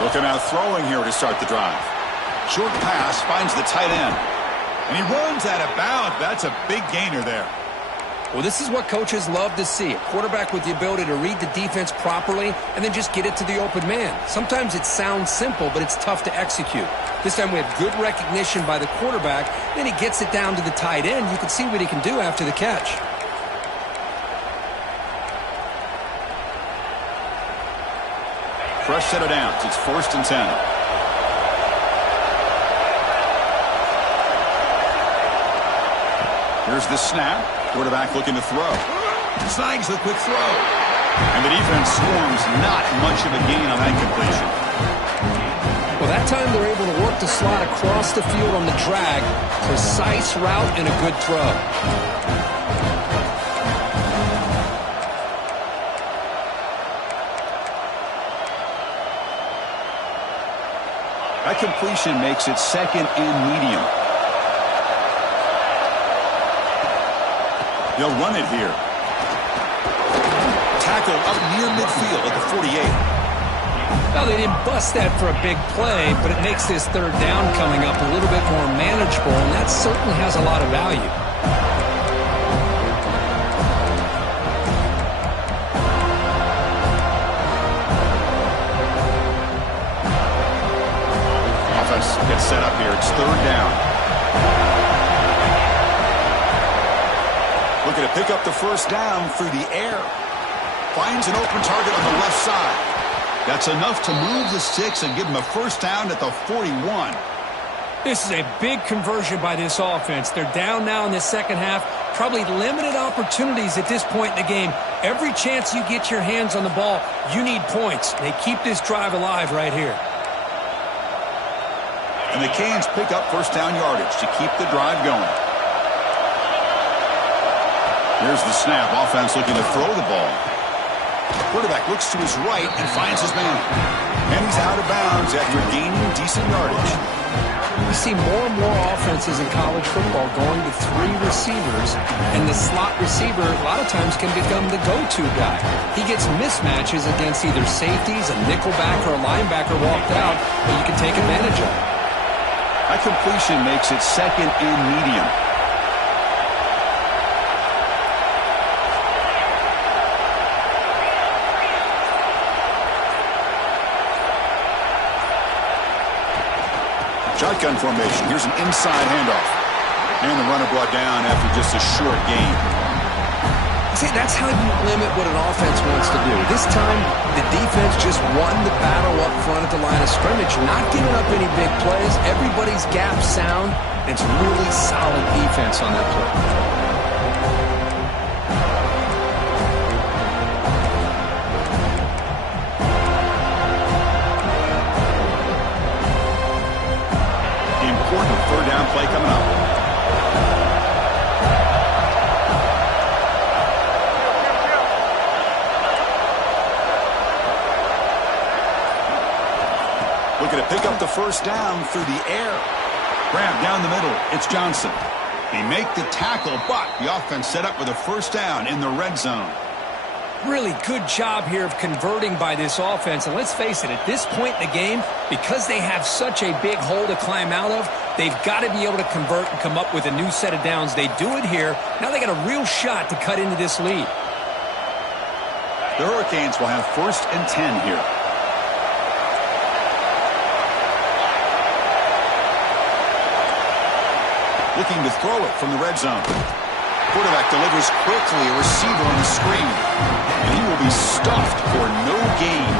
Looking out throwing here to start the drive. Short pass finds the tight end. And he runs out of bounds. That's a big gainer there. Well, this is what coaches love to see. A quarterback with the ability to read the defense properly and then just get it to the open man. Sometimes it sounds simple, but it's tough to execute. This time we have good recognition by the quarterback. Then he gets it down to the tight end. You can see what he can do after the catch. Fresh set of downs. It's 1st and 10. Here's the snap. Quarterback looking to throw. Snags the quick throw. And the defense swarms. Not much of a gain on that completion. Well, that time they're able to work the slot across the field on the drag. Precise route and a good throw. That completion makes it 2nd and medium. They'll run it here. Tackle up near midfield at the 48. Well, they didn't bust that for a big play, but it makes this 3rd down coming up a little bit more manageable, and that certainly has a lot of value. Gets set up here. It's 3rd down. Looking to pick up the 1st down through the air. Finds an open target on the left side. That's enough to move the sticks and give him a 1st down at the 41. This is a big conversion by this offense. They're down now in the 2nd half. Probably limited opportunities at this point in the game. Every chance you get your hands on the ball, you need points. They keep this drive alive right here. And the Canes pick up 1st down yardage to keep the drive going. Here's the snap. Offense looking to throw the ball. Quarterback looks to his right and finds his man. And he's out of bounds after gaining decent yardage. We see more and more offenses in college football going to 3 receivers, and the slot receiver a lot of times can become the go-to guy. He gets mismatches against either safeties, a nickelback, or a linebacker walked out that you can take advantage of. That completion makes it second and medium. Shotgun formation. Here's an inside handoff. And the runner brought down after just a short gain. See, that's how you limit what an offense wants to do. This time, the defense just won the battle up front at the line of scrimmage, not giving up any big plays. Everybody's gap sound. It's really solid defense on that play. Third down play coming up. Looking to pick up the first down through the air. Grab down the middle. It's Johnson. They make the tackle, but the offense set up with a first down in the red zone. Really good job here of converting by this offense. And let's face it, at this point in the game, because they have such a big hole to climb out of, they've got to be able to convert and come up with a new set of downs. They do it here. Now they got a real shot to cut into this lead. The Hurricanes will have 1st and 10 here. Looking to throw it from the red zone. Quarterback delivers quickly, a receiver on the screen. And he will be stuffed for no gain.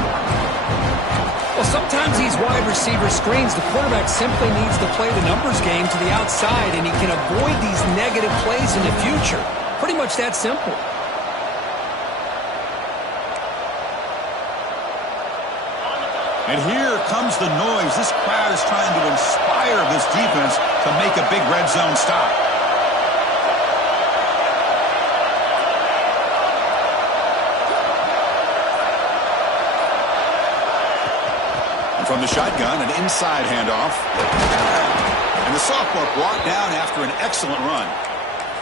Well, sometimes these wide receiver screens, the quarterback simply needs to play the numbers game to the outside, and he can avoid these negative plays in the future. Pretty much that simple. And here comes the noise. This crowd is trying to inspire this defense to make a big red zone stop. From the shotgun, an inside handoff. And the sophomore brought down after an excellent run.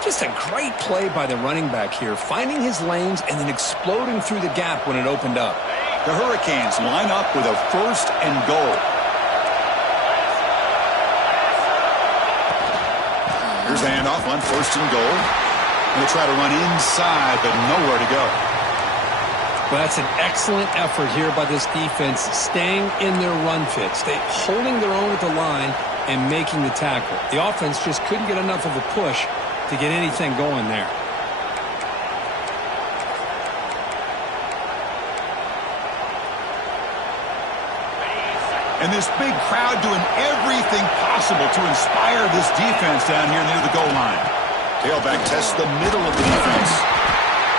Just a great play by the running back here, finding his lanes and then exploding through the gap when it opened up. The Hurricanes line up with a 1st and goal. Here's the handoff on 1st and goal. Going to try to run inside, but nowhere to go. Well, that's an excellent effort here by this defense, staying in their run fit, holding their own at the line and making the tackle. The offense just couldn't get enough of a push to get anything going there. And this big crowd doing everything possible to inspire this defense down here near the goal line. Tailback tests the middle of the defense.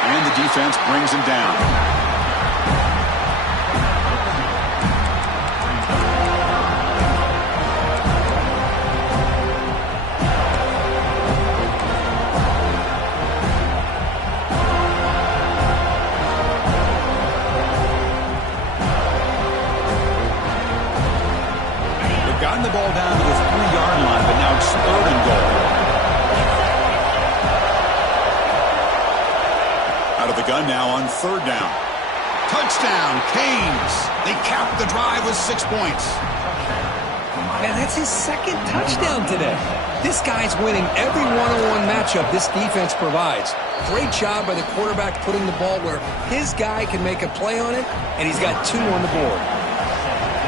And the defense brings him down. Gotten the ball down to the 3-yard line, but now it's 3rd and goal. Out of the gun now on 3rd down. Touchdown, Canes. They cap the drive with 6 points. Man, that's his 2nd touchdown today. This guy's winning every one-on-one matchup this defense provides. Great job by the quarterback putting the ball where his guy can make a play on it, and he's got 2 on the board.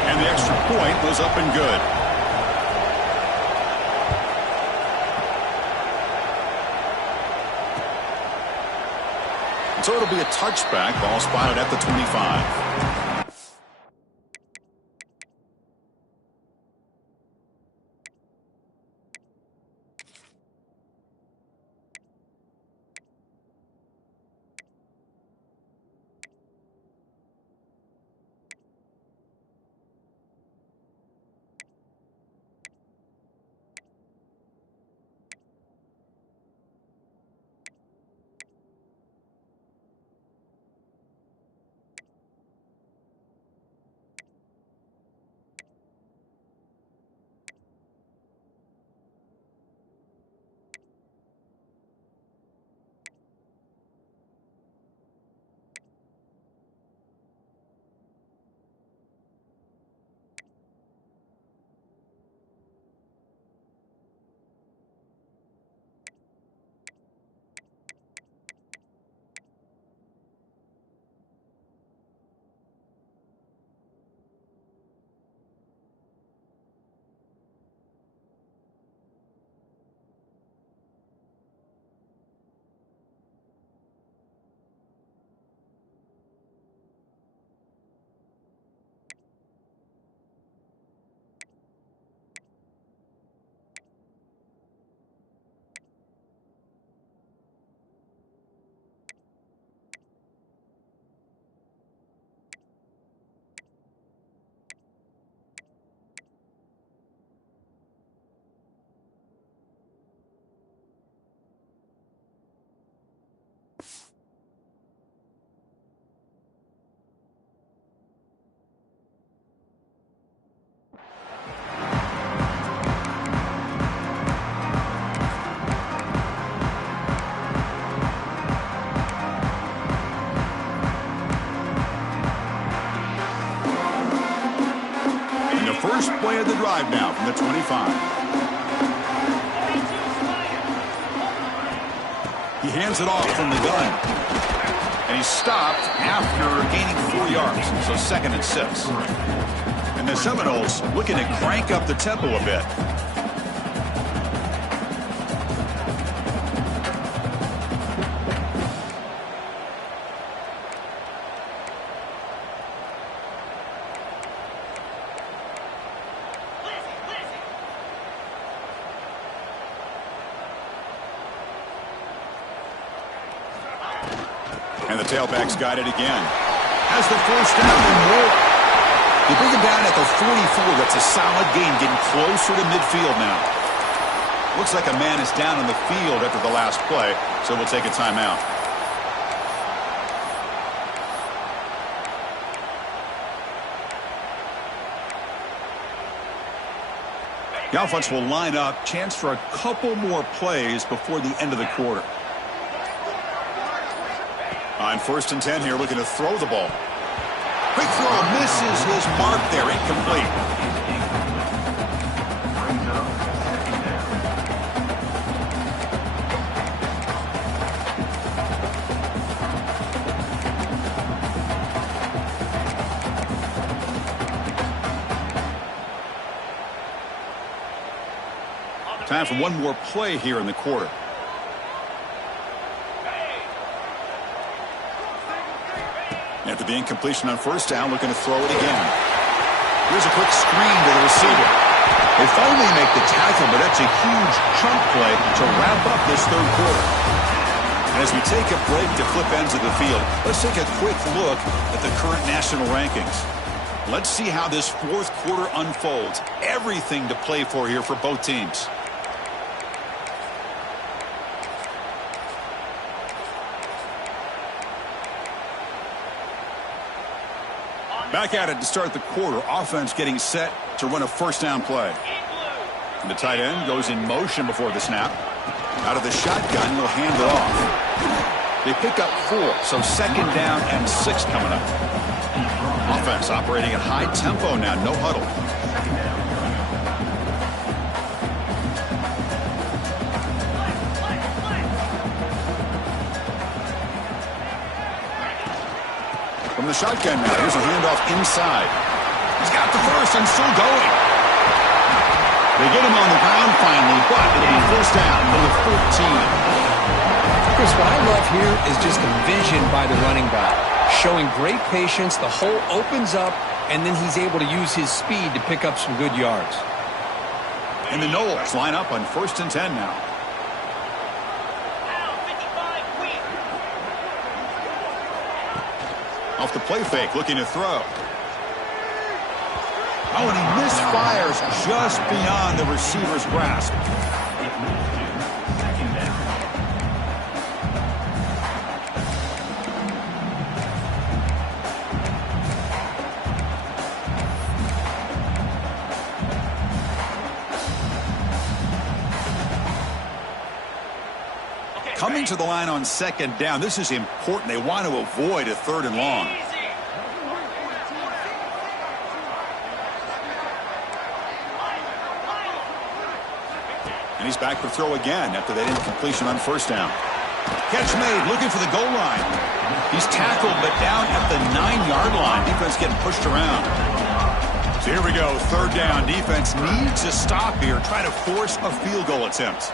And the extra point was up and good. So it'll be a touchback. Ball spotted at the 25. First play of the drive now from the 25. He hands it off from the gun. And he's stopped after gaining 4 yards. So 2nd and 6. And the Seminoles looking to crank up the tempo a bit. And the tailback's got it again. Has the first down and more. They bring him down at the 44. That's a solid gain, getting closer to midfield now. Looks like a man is down on the field after the last play, so we'll take a timeout. The offense will line up. Chance for a couple more plays before the end of the quarter. On 1st and 10 here, looking to throw the ball. Quick throw, misses his mark there, incomplete. Time for one more play here in the quarter. After the incompletion on 1st down, looking to throw it again. Here's a quick screen to the receiver. They finally make the tackle, but that's a huge chunk play to wrap up this 3rd quarter. And as we take a break to flip ends of the field, let's take a quick look at the current national rankings. Let's see how this 4th quarter unfolds. Everything to play for here for both teams. Back at it to start the quarter. Offense getting set to run a 1st down play. And the tight end goes in motion before the snap. Out of the shotgun, he'll hand it off. They pick up 4, so 2nd down and 6 coming up. Offense operating at high tempo now, no huddle. From the shotgun now, here's a handoff inside. He's got the first and still going. They get him on the ground finally, but it'll be 1st down from the 14. Chris, what I love here is just the vision by the running back. Showing great patience, the hole opens up, and then he's able to use his speed to pick up some good yards. And the Noles line up on 1st and 10 now. Off the play fake, looking to throw. Oh, and he misfires just beyond the receiver's grasp. Coming to the line on 2nd down. This is important. They want to avoid a 3rd and long. And he's back to throw again after that incompletion on 1st down. Catch made, looking for the goal line. He's tackled, but down at the 9-yard line. Defense getting pushed around. So here we go, 3rd down. Defense needs to stop here, try to force a field goal attempt.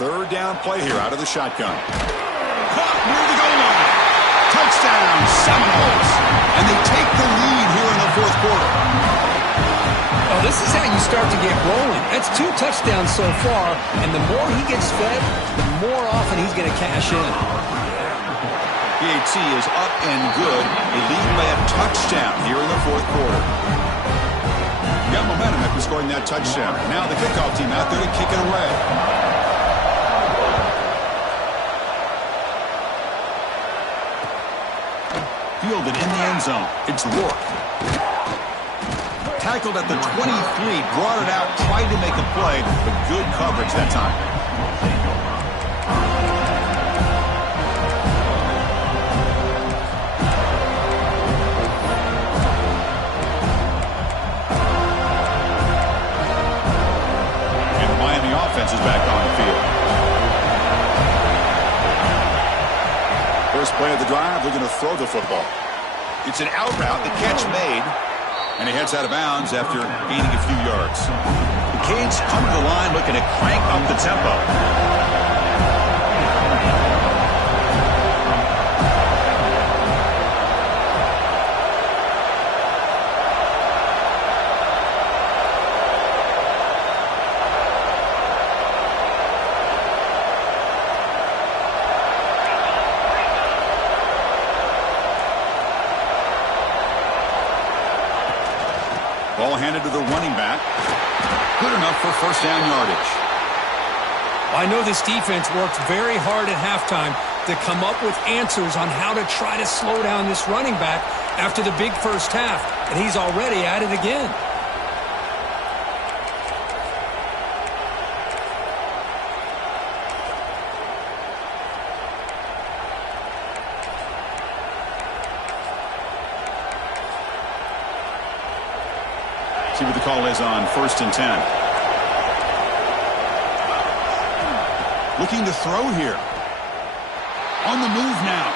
Third down play here out of the shotgun. Caught near the goal line. Touchdown, Seminoles. And they take the lead here in the 4th quarter. Oh, this is how you start to get rolling. That's 2 touchdowns so far, and the more he gets fed, the more often he's going to cash in. PAT is up and good. They lead by a touchdown here in the 4th quarter. Got momentum after scoring that touchdown. Now the kickoff team out there to kick it away. Fielded in the end zone. It's Rourke. Tackled at the 23, brought it out, tried to make a play, but good coverage that time. And the Miami offense is back on the field. First play of the drive, looking to throw the football. It's an out route, the catch made. And he heads out of bounds after gaining a few yards. The Canes come to the line looking to crank up the tempo. Ball handed to the running back. Good enough for first down yardage. I know this defense worked very hard at halftime to come up with answers on how to try to slow down this running back after the big first half, and he's already at it again. See what the call is on 1st and 10. Looking to throw here. On the move now.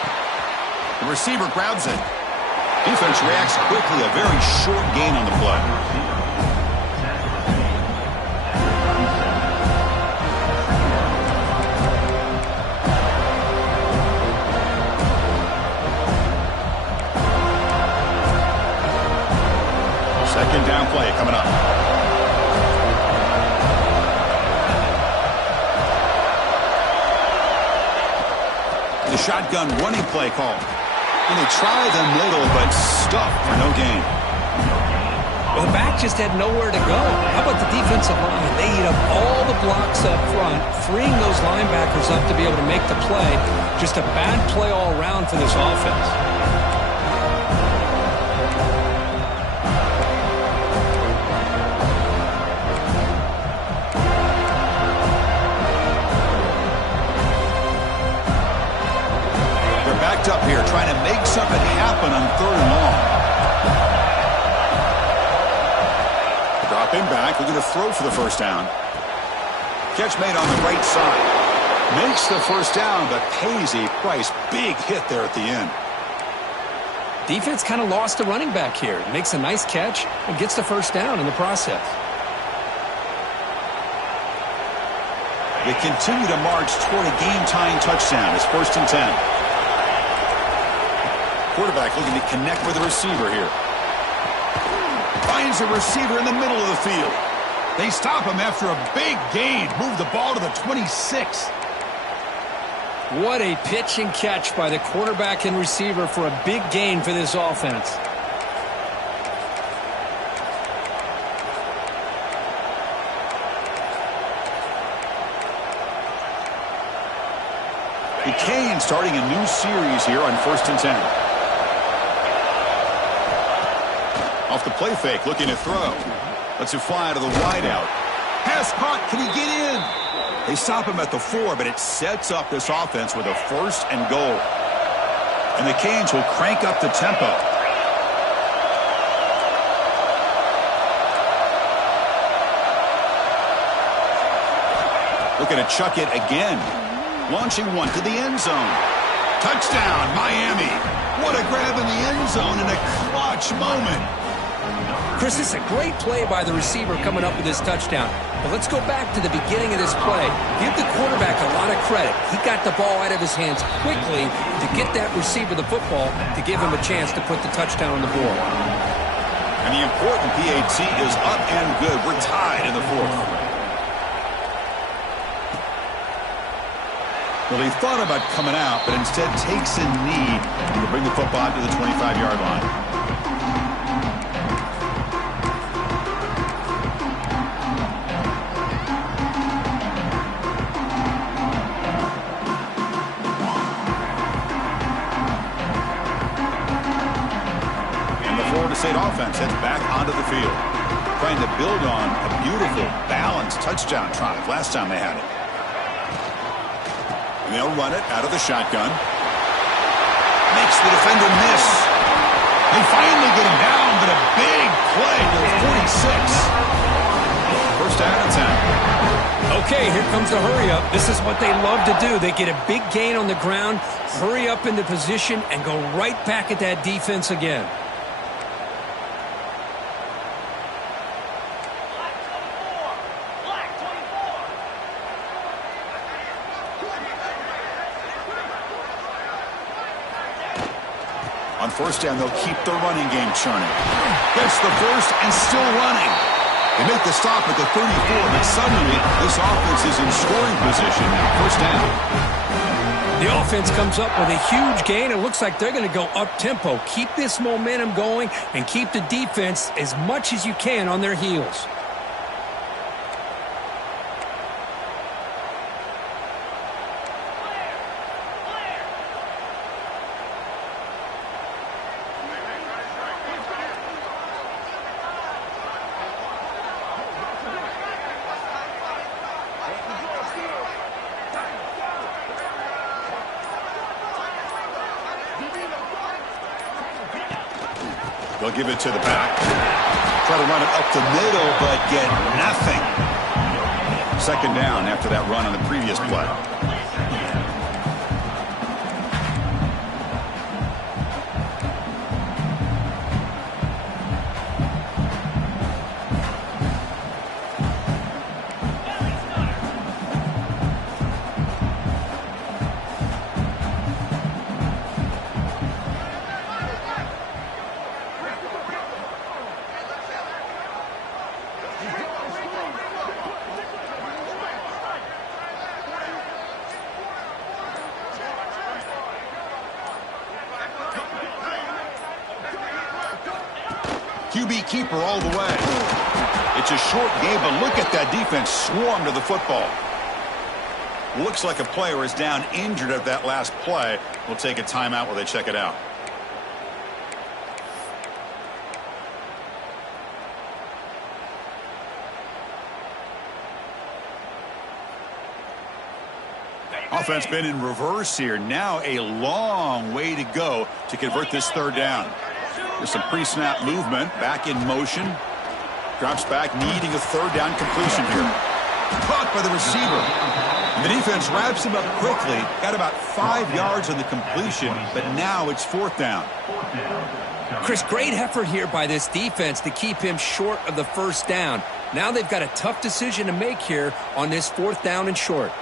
The receiver grabs it. Defense reacts quickly. A very short gain on the play. Second down play coming up. The shotgun running play call. And they try the middle, but stuffed for no gain. Well, the back just had nowhere to go. How about the defensive line? They eat up all the blocks up front, freeing those linebackers up to be able to make the play. Just a bad play all around for this offense. Up here trying to make something happen on 3rd and long. Drop him back. We're going to throw for the first down. Catch made on the right side. Makes the first down, but pays a price. Big hit there at the end. Defense kind of lost the running back here. Makes a nice catch and gets the first down in the process. They continue to march toward a game-tying touchdown. It's 1st and 10. Quarterback looking to connect with the receiver here. Finds a receiver in the middle of the field. They stop him after a big gain. Move the ball to the 26. What a pitch and catch by the quarterback and receiver for a big gain for this offense. The Canes starting a new series here on 1st and 10. Off the play fake, looking to throw. Lets it fly to the wideout. Pass caught, can he get in? They stop him at the 4, but it sets up this offense with a 1st and goal. And the Canes will crank up the tempo. Looking to chuck it again. Launching one to the end zone. Touchdown, Miami. What a grab in the end zone in a clutch moment. Chris, this is a great play by the receiver coming up with this touchdown. But let's go back to the beginning of this play. Give the quarterback a lot of credit. He got the ball out of his hands quickly to get that receiver the football to give him a chance to put the touchdown on the board. And the important PAT is up and good. We're tied in the 4th. Well, he thought about coming out, but instead takes a knee to bring the football to the 25-yard line. State offense heads back onto the field. trying to build on a beautiful, balanced touchdown drive last time they had it. And they'll run it out of the shotgun. Makes the defender miss. They finally get him down, but a big play to the 46. First down and 10. Okay, here comes the hurry up. This is what they love to do. They get a big gain on the ground, hurry up into position, and go right back at that defense again. On first down, they'll keep the running game churning. Gets the first and still running. They make the stop at the 34, but suddenly this offense is in scoring position now. First down. The offense comes up with a huge gain. It looks like they're going to go up-tempo. Keep this momentum going and keep the defense as much as you can on their heels. They'll give it to the back. Try to run it up the middle, but get nothing. Second down after that run on the previous play. QB keeper all the way. It's a short game, but look at that defense swarm to the football. Looks like a player is down injured at that last play. We'll take a timeout while they check it out. Offense been in reverse here. Now a long way to go to convert this third down. There's some pre-snap movement. Back in motion. Drops back, needing a third down completion here. Caught by the receiver. The defense wraps him up quickly. Got about 5 yards on the completion, but now it's fourth down. Chris, great effort here by this defense to keep him short of the first down. Now they've got a tough decision to make here on this fourth down and short.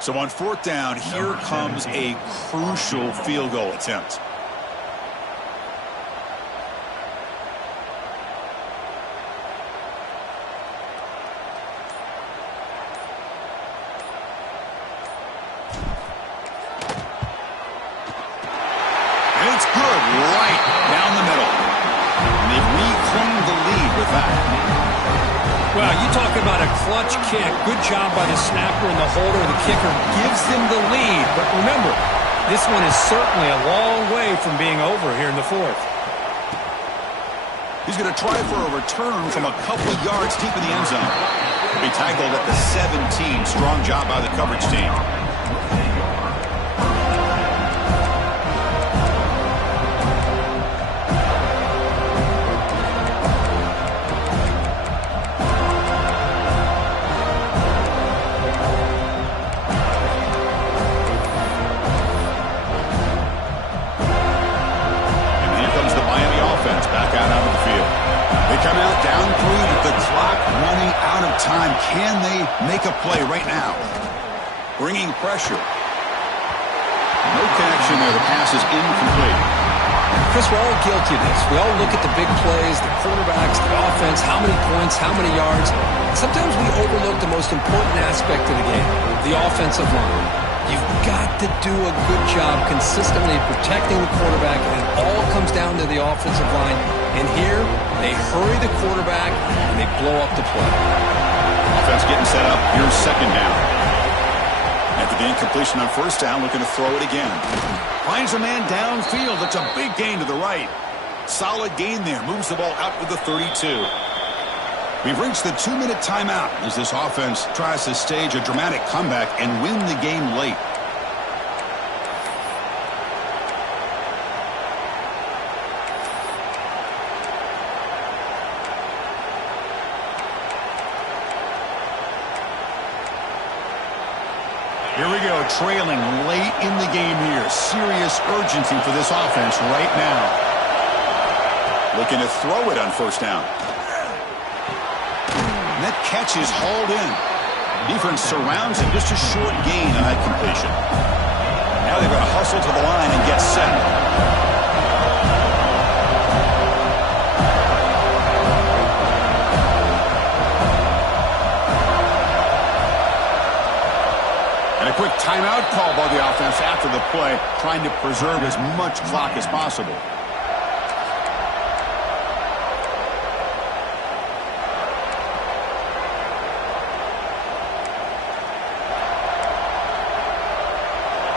So on fourth down, here comes a crucial field goal attempt. And it's good, right down the middle. And they reclaimed the lead with that. Well, you talk about a clutch kick. Good job by the snapper and the holder. The kicker gives them the lead. But remember, this one is certainly a long way from being over here in the fourth. He's going to try for a return from a couple of yards deep in the end zone. He tackled at the 17. Strong job by the coverage team. Come out down 3 with the clock running out of time. Can they make a play right now? Bringing pressure. No connection there. The pass is incomplete. Chris, we're all guilty of this. We all look at the big plays, the quarterbacks, the offense, how many points, how many yards. Sometimes we overlook the most important aspect of the game, the offensive line. You've got to do a good job consistently protecting the quarterback, and it all comes down to the offensive line. And here, they hurry the quarterback, and they blow up the play. offense getting set up. Here's second down. After the incompletion on first down, looking to throw it again. Finds a man downfield. That's a big gain to the right. Solid gain there. Moves the ball out to the 32. We've reached the 2-minute timeout as this offense tries to stage a dramatic comeback and win the game late. Here we go, trailing late in the game here. Serious urgency for this offense right now. Looking to throw it on first down. And that catch is hauled in. Defense surrounds him. Just a short gain on that completion. Now they've got to hustle to the line and get set. And a quick timeout call by the offense after the play, trying to preserve as much clock as possible.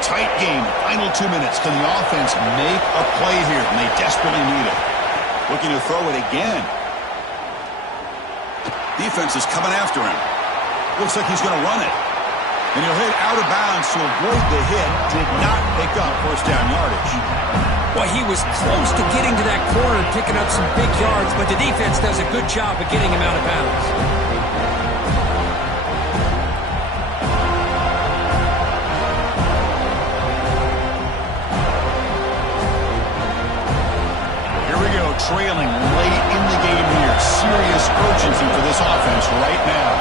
Tight game, final 2 minutes. Can the offense make a play here? And they desperately need it. Looking to throw it again. Defense is coming after him. Looks like he's going to run it. And he'll hit out of bounds to avoid the hit. Did not pick up first down yardage. Well, he was close to getting to that corner and picking up some big yards, but the defense does a good job of getting him out of bounds. Trailing late in the game here. Serious urgency for this offense right now.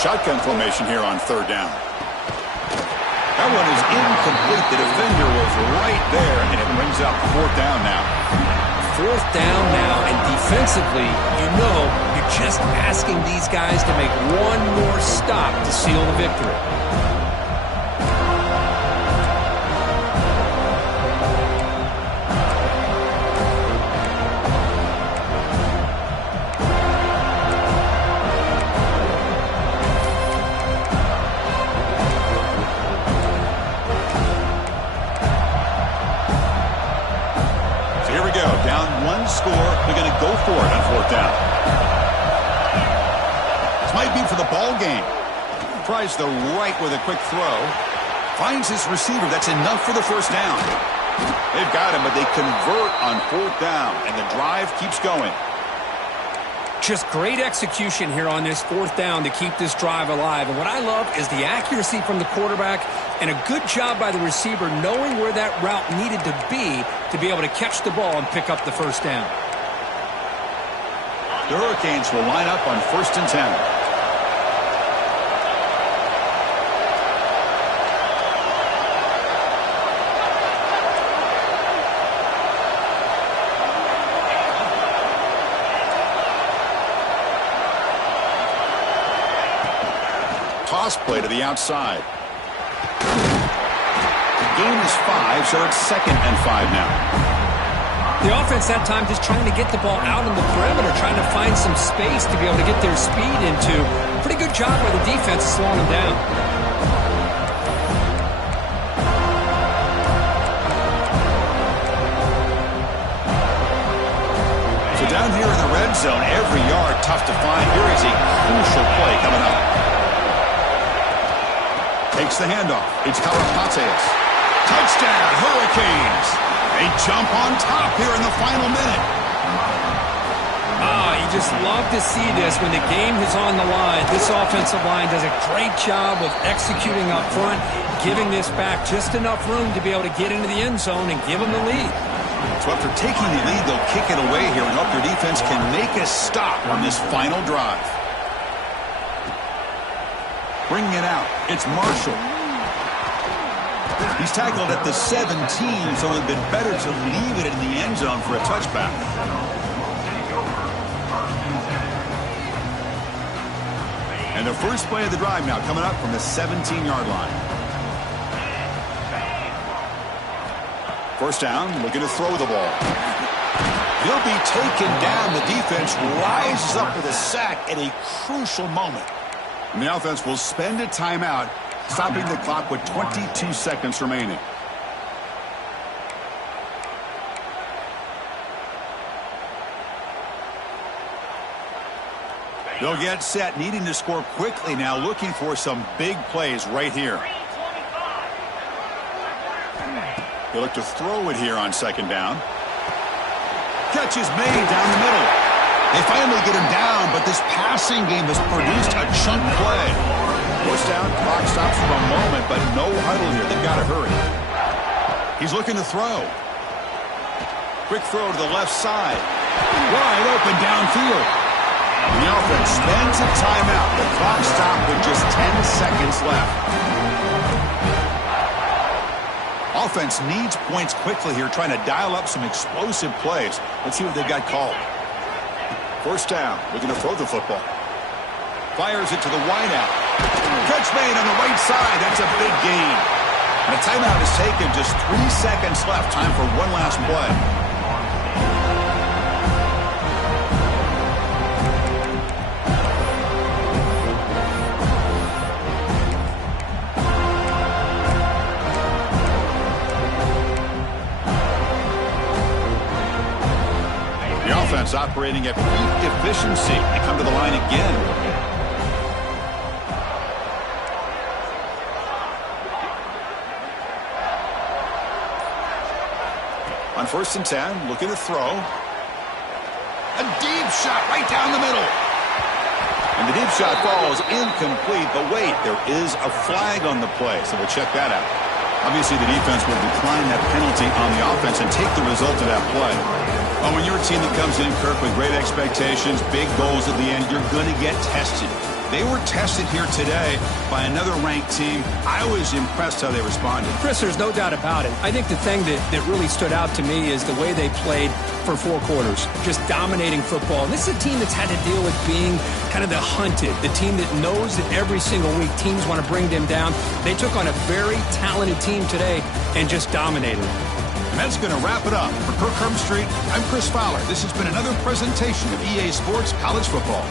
Shotgun formation here on third down. That one is incomplete. The defender was right there, and it brings up fourth down now. Fourth down now, and defensively, you're just asking these guys to make one more stop to seal the victory. Score, they're going to go for it on fourth down. This might be for the ball game. Tries the right with a quick throw. Finds his receiver. That's enough for the first down. They've got him, but they convert on fourth down, and the drive keeps going. Just great execution here on this fourth down to keep this drive alive. And what I love is the accuracy from the quarterback and a good job by the receiver knowing where that route needed to be able to catch the ball and pick up the first down. The Hurricanes will line up on 1st and 10. Toss play to the outside. The game is 5, so it's 2nd and 5 now. The offense that time just trying to get the ball out on the perimeter, trying to find some space to be able to get their speed into. Pretty good job by the defense slowing them down. So down here in the red zone, every yard tough to find. Here is a crucial play coming up. Takes the handoff. It's Karapates. Touchdown, Hurricanes. They jump on top here in the final minute. You just love to see this when the game is on the line. This offensive line does a great job of executing up front, giving this back just enough room to be able to get into the end zone and give them the lead. So after taking the lead, they'll kick it away here and hope their defense can make a stop on this final drive. Bringing it out, it's Marshall. He's tackled at the 17, so it would have been better to leave it in the end zone for a touchback. And the first play of the drive now coming up from the 17-yard line. First down, looking to throw the ball. He'll be taken down. The defense rises up with a sack at a crucial moment. And the offense will spend a timeout, stopping the clock with 22 seconds remaining. They'll get set, needing to score quickly now, looking for some big plays right here. They look to throw it here on second down. Catch is made down the middle. They finally get him down, but this passing game has produced a chunk play. First down, clock stops for a moment, but no huddle here. They've got to hurry. He's looking to throw. Quick throw to the left side. Wide open downfield. The offense spends a timeout. The clock stopped with just 10 seconds left. Offense needs points quickly here, trying to dial up some explosive plays. Let's see what they've got called. First down, looking to throw the football. Fires it to the wideout. Catch made on the right side. That's a big gain. And a timeout is taken. Just 3 seconds left. Time for one last play. Operating at peak efficiency. They come to the line again. On 1st and 10, looking to throw. A deep shot right down the middle. And the deep shot falls incomplete, but wait, there is a flag on the play, so we'll check that out. Obviously, the defense will decline that penalty on the offense and take the result of that play. Oh, when you're a team that comes in, Kirk, with great expectations, big goals at the end, you're going to get tested. They were tested here today by another ranked team. I was impressed how they responded. Chris, there's no doubt about it. I think the thing that really stood out to me is the way they played for 4 quarters, just dominating football. And this is a team that's had to deal with being kind of the hunted, the team that knows that every single week teams want to bring them down. They took on a very talented team today and just dominated. And that's going to wrap it up. For Kirk Street, I'm Chris Fowler. This has been another presentation of EA Sports College Football.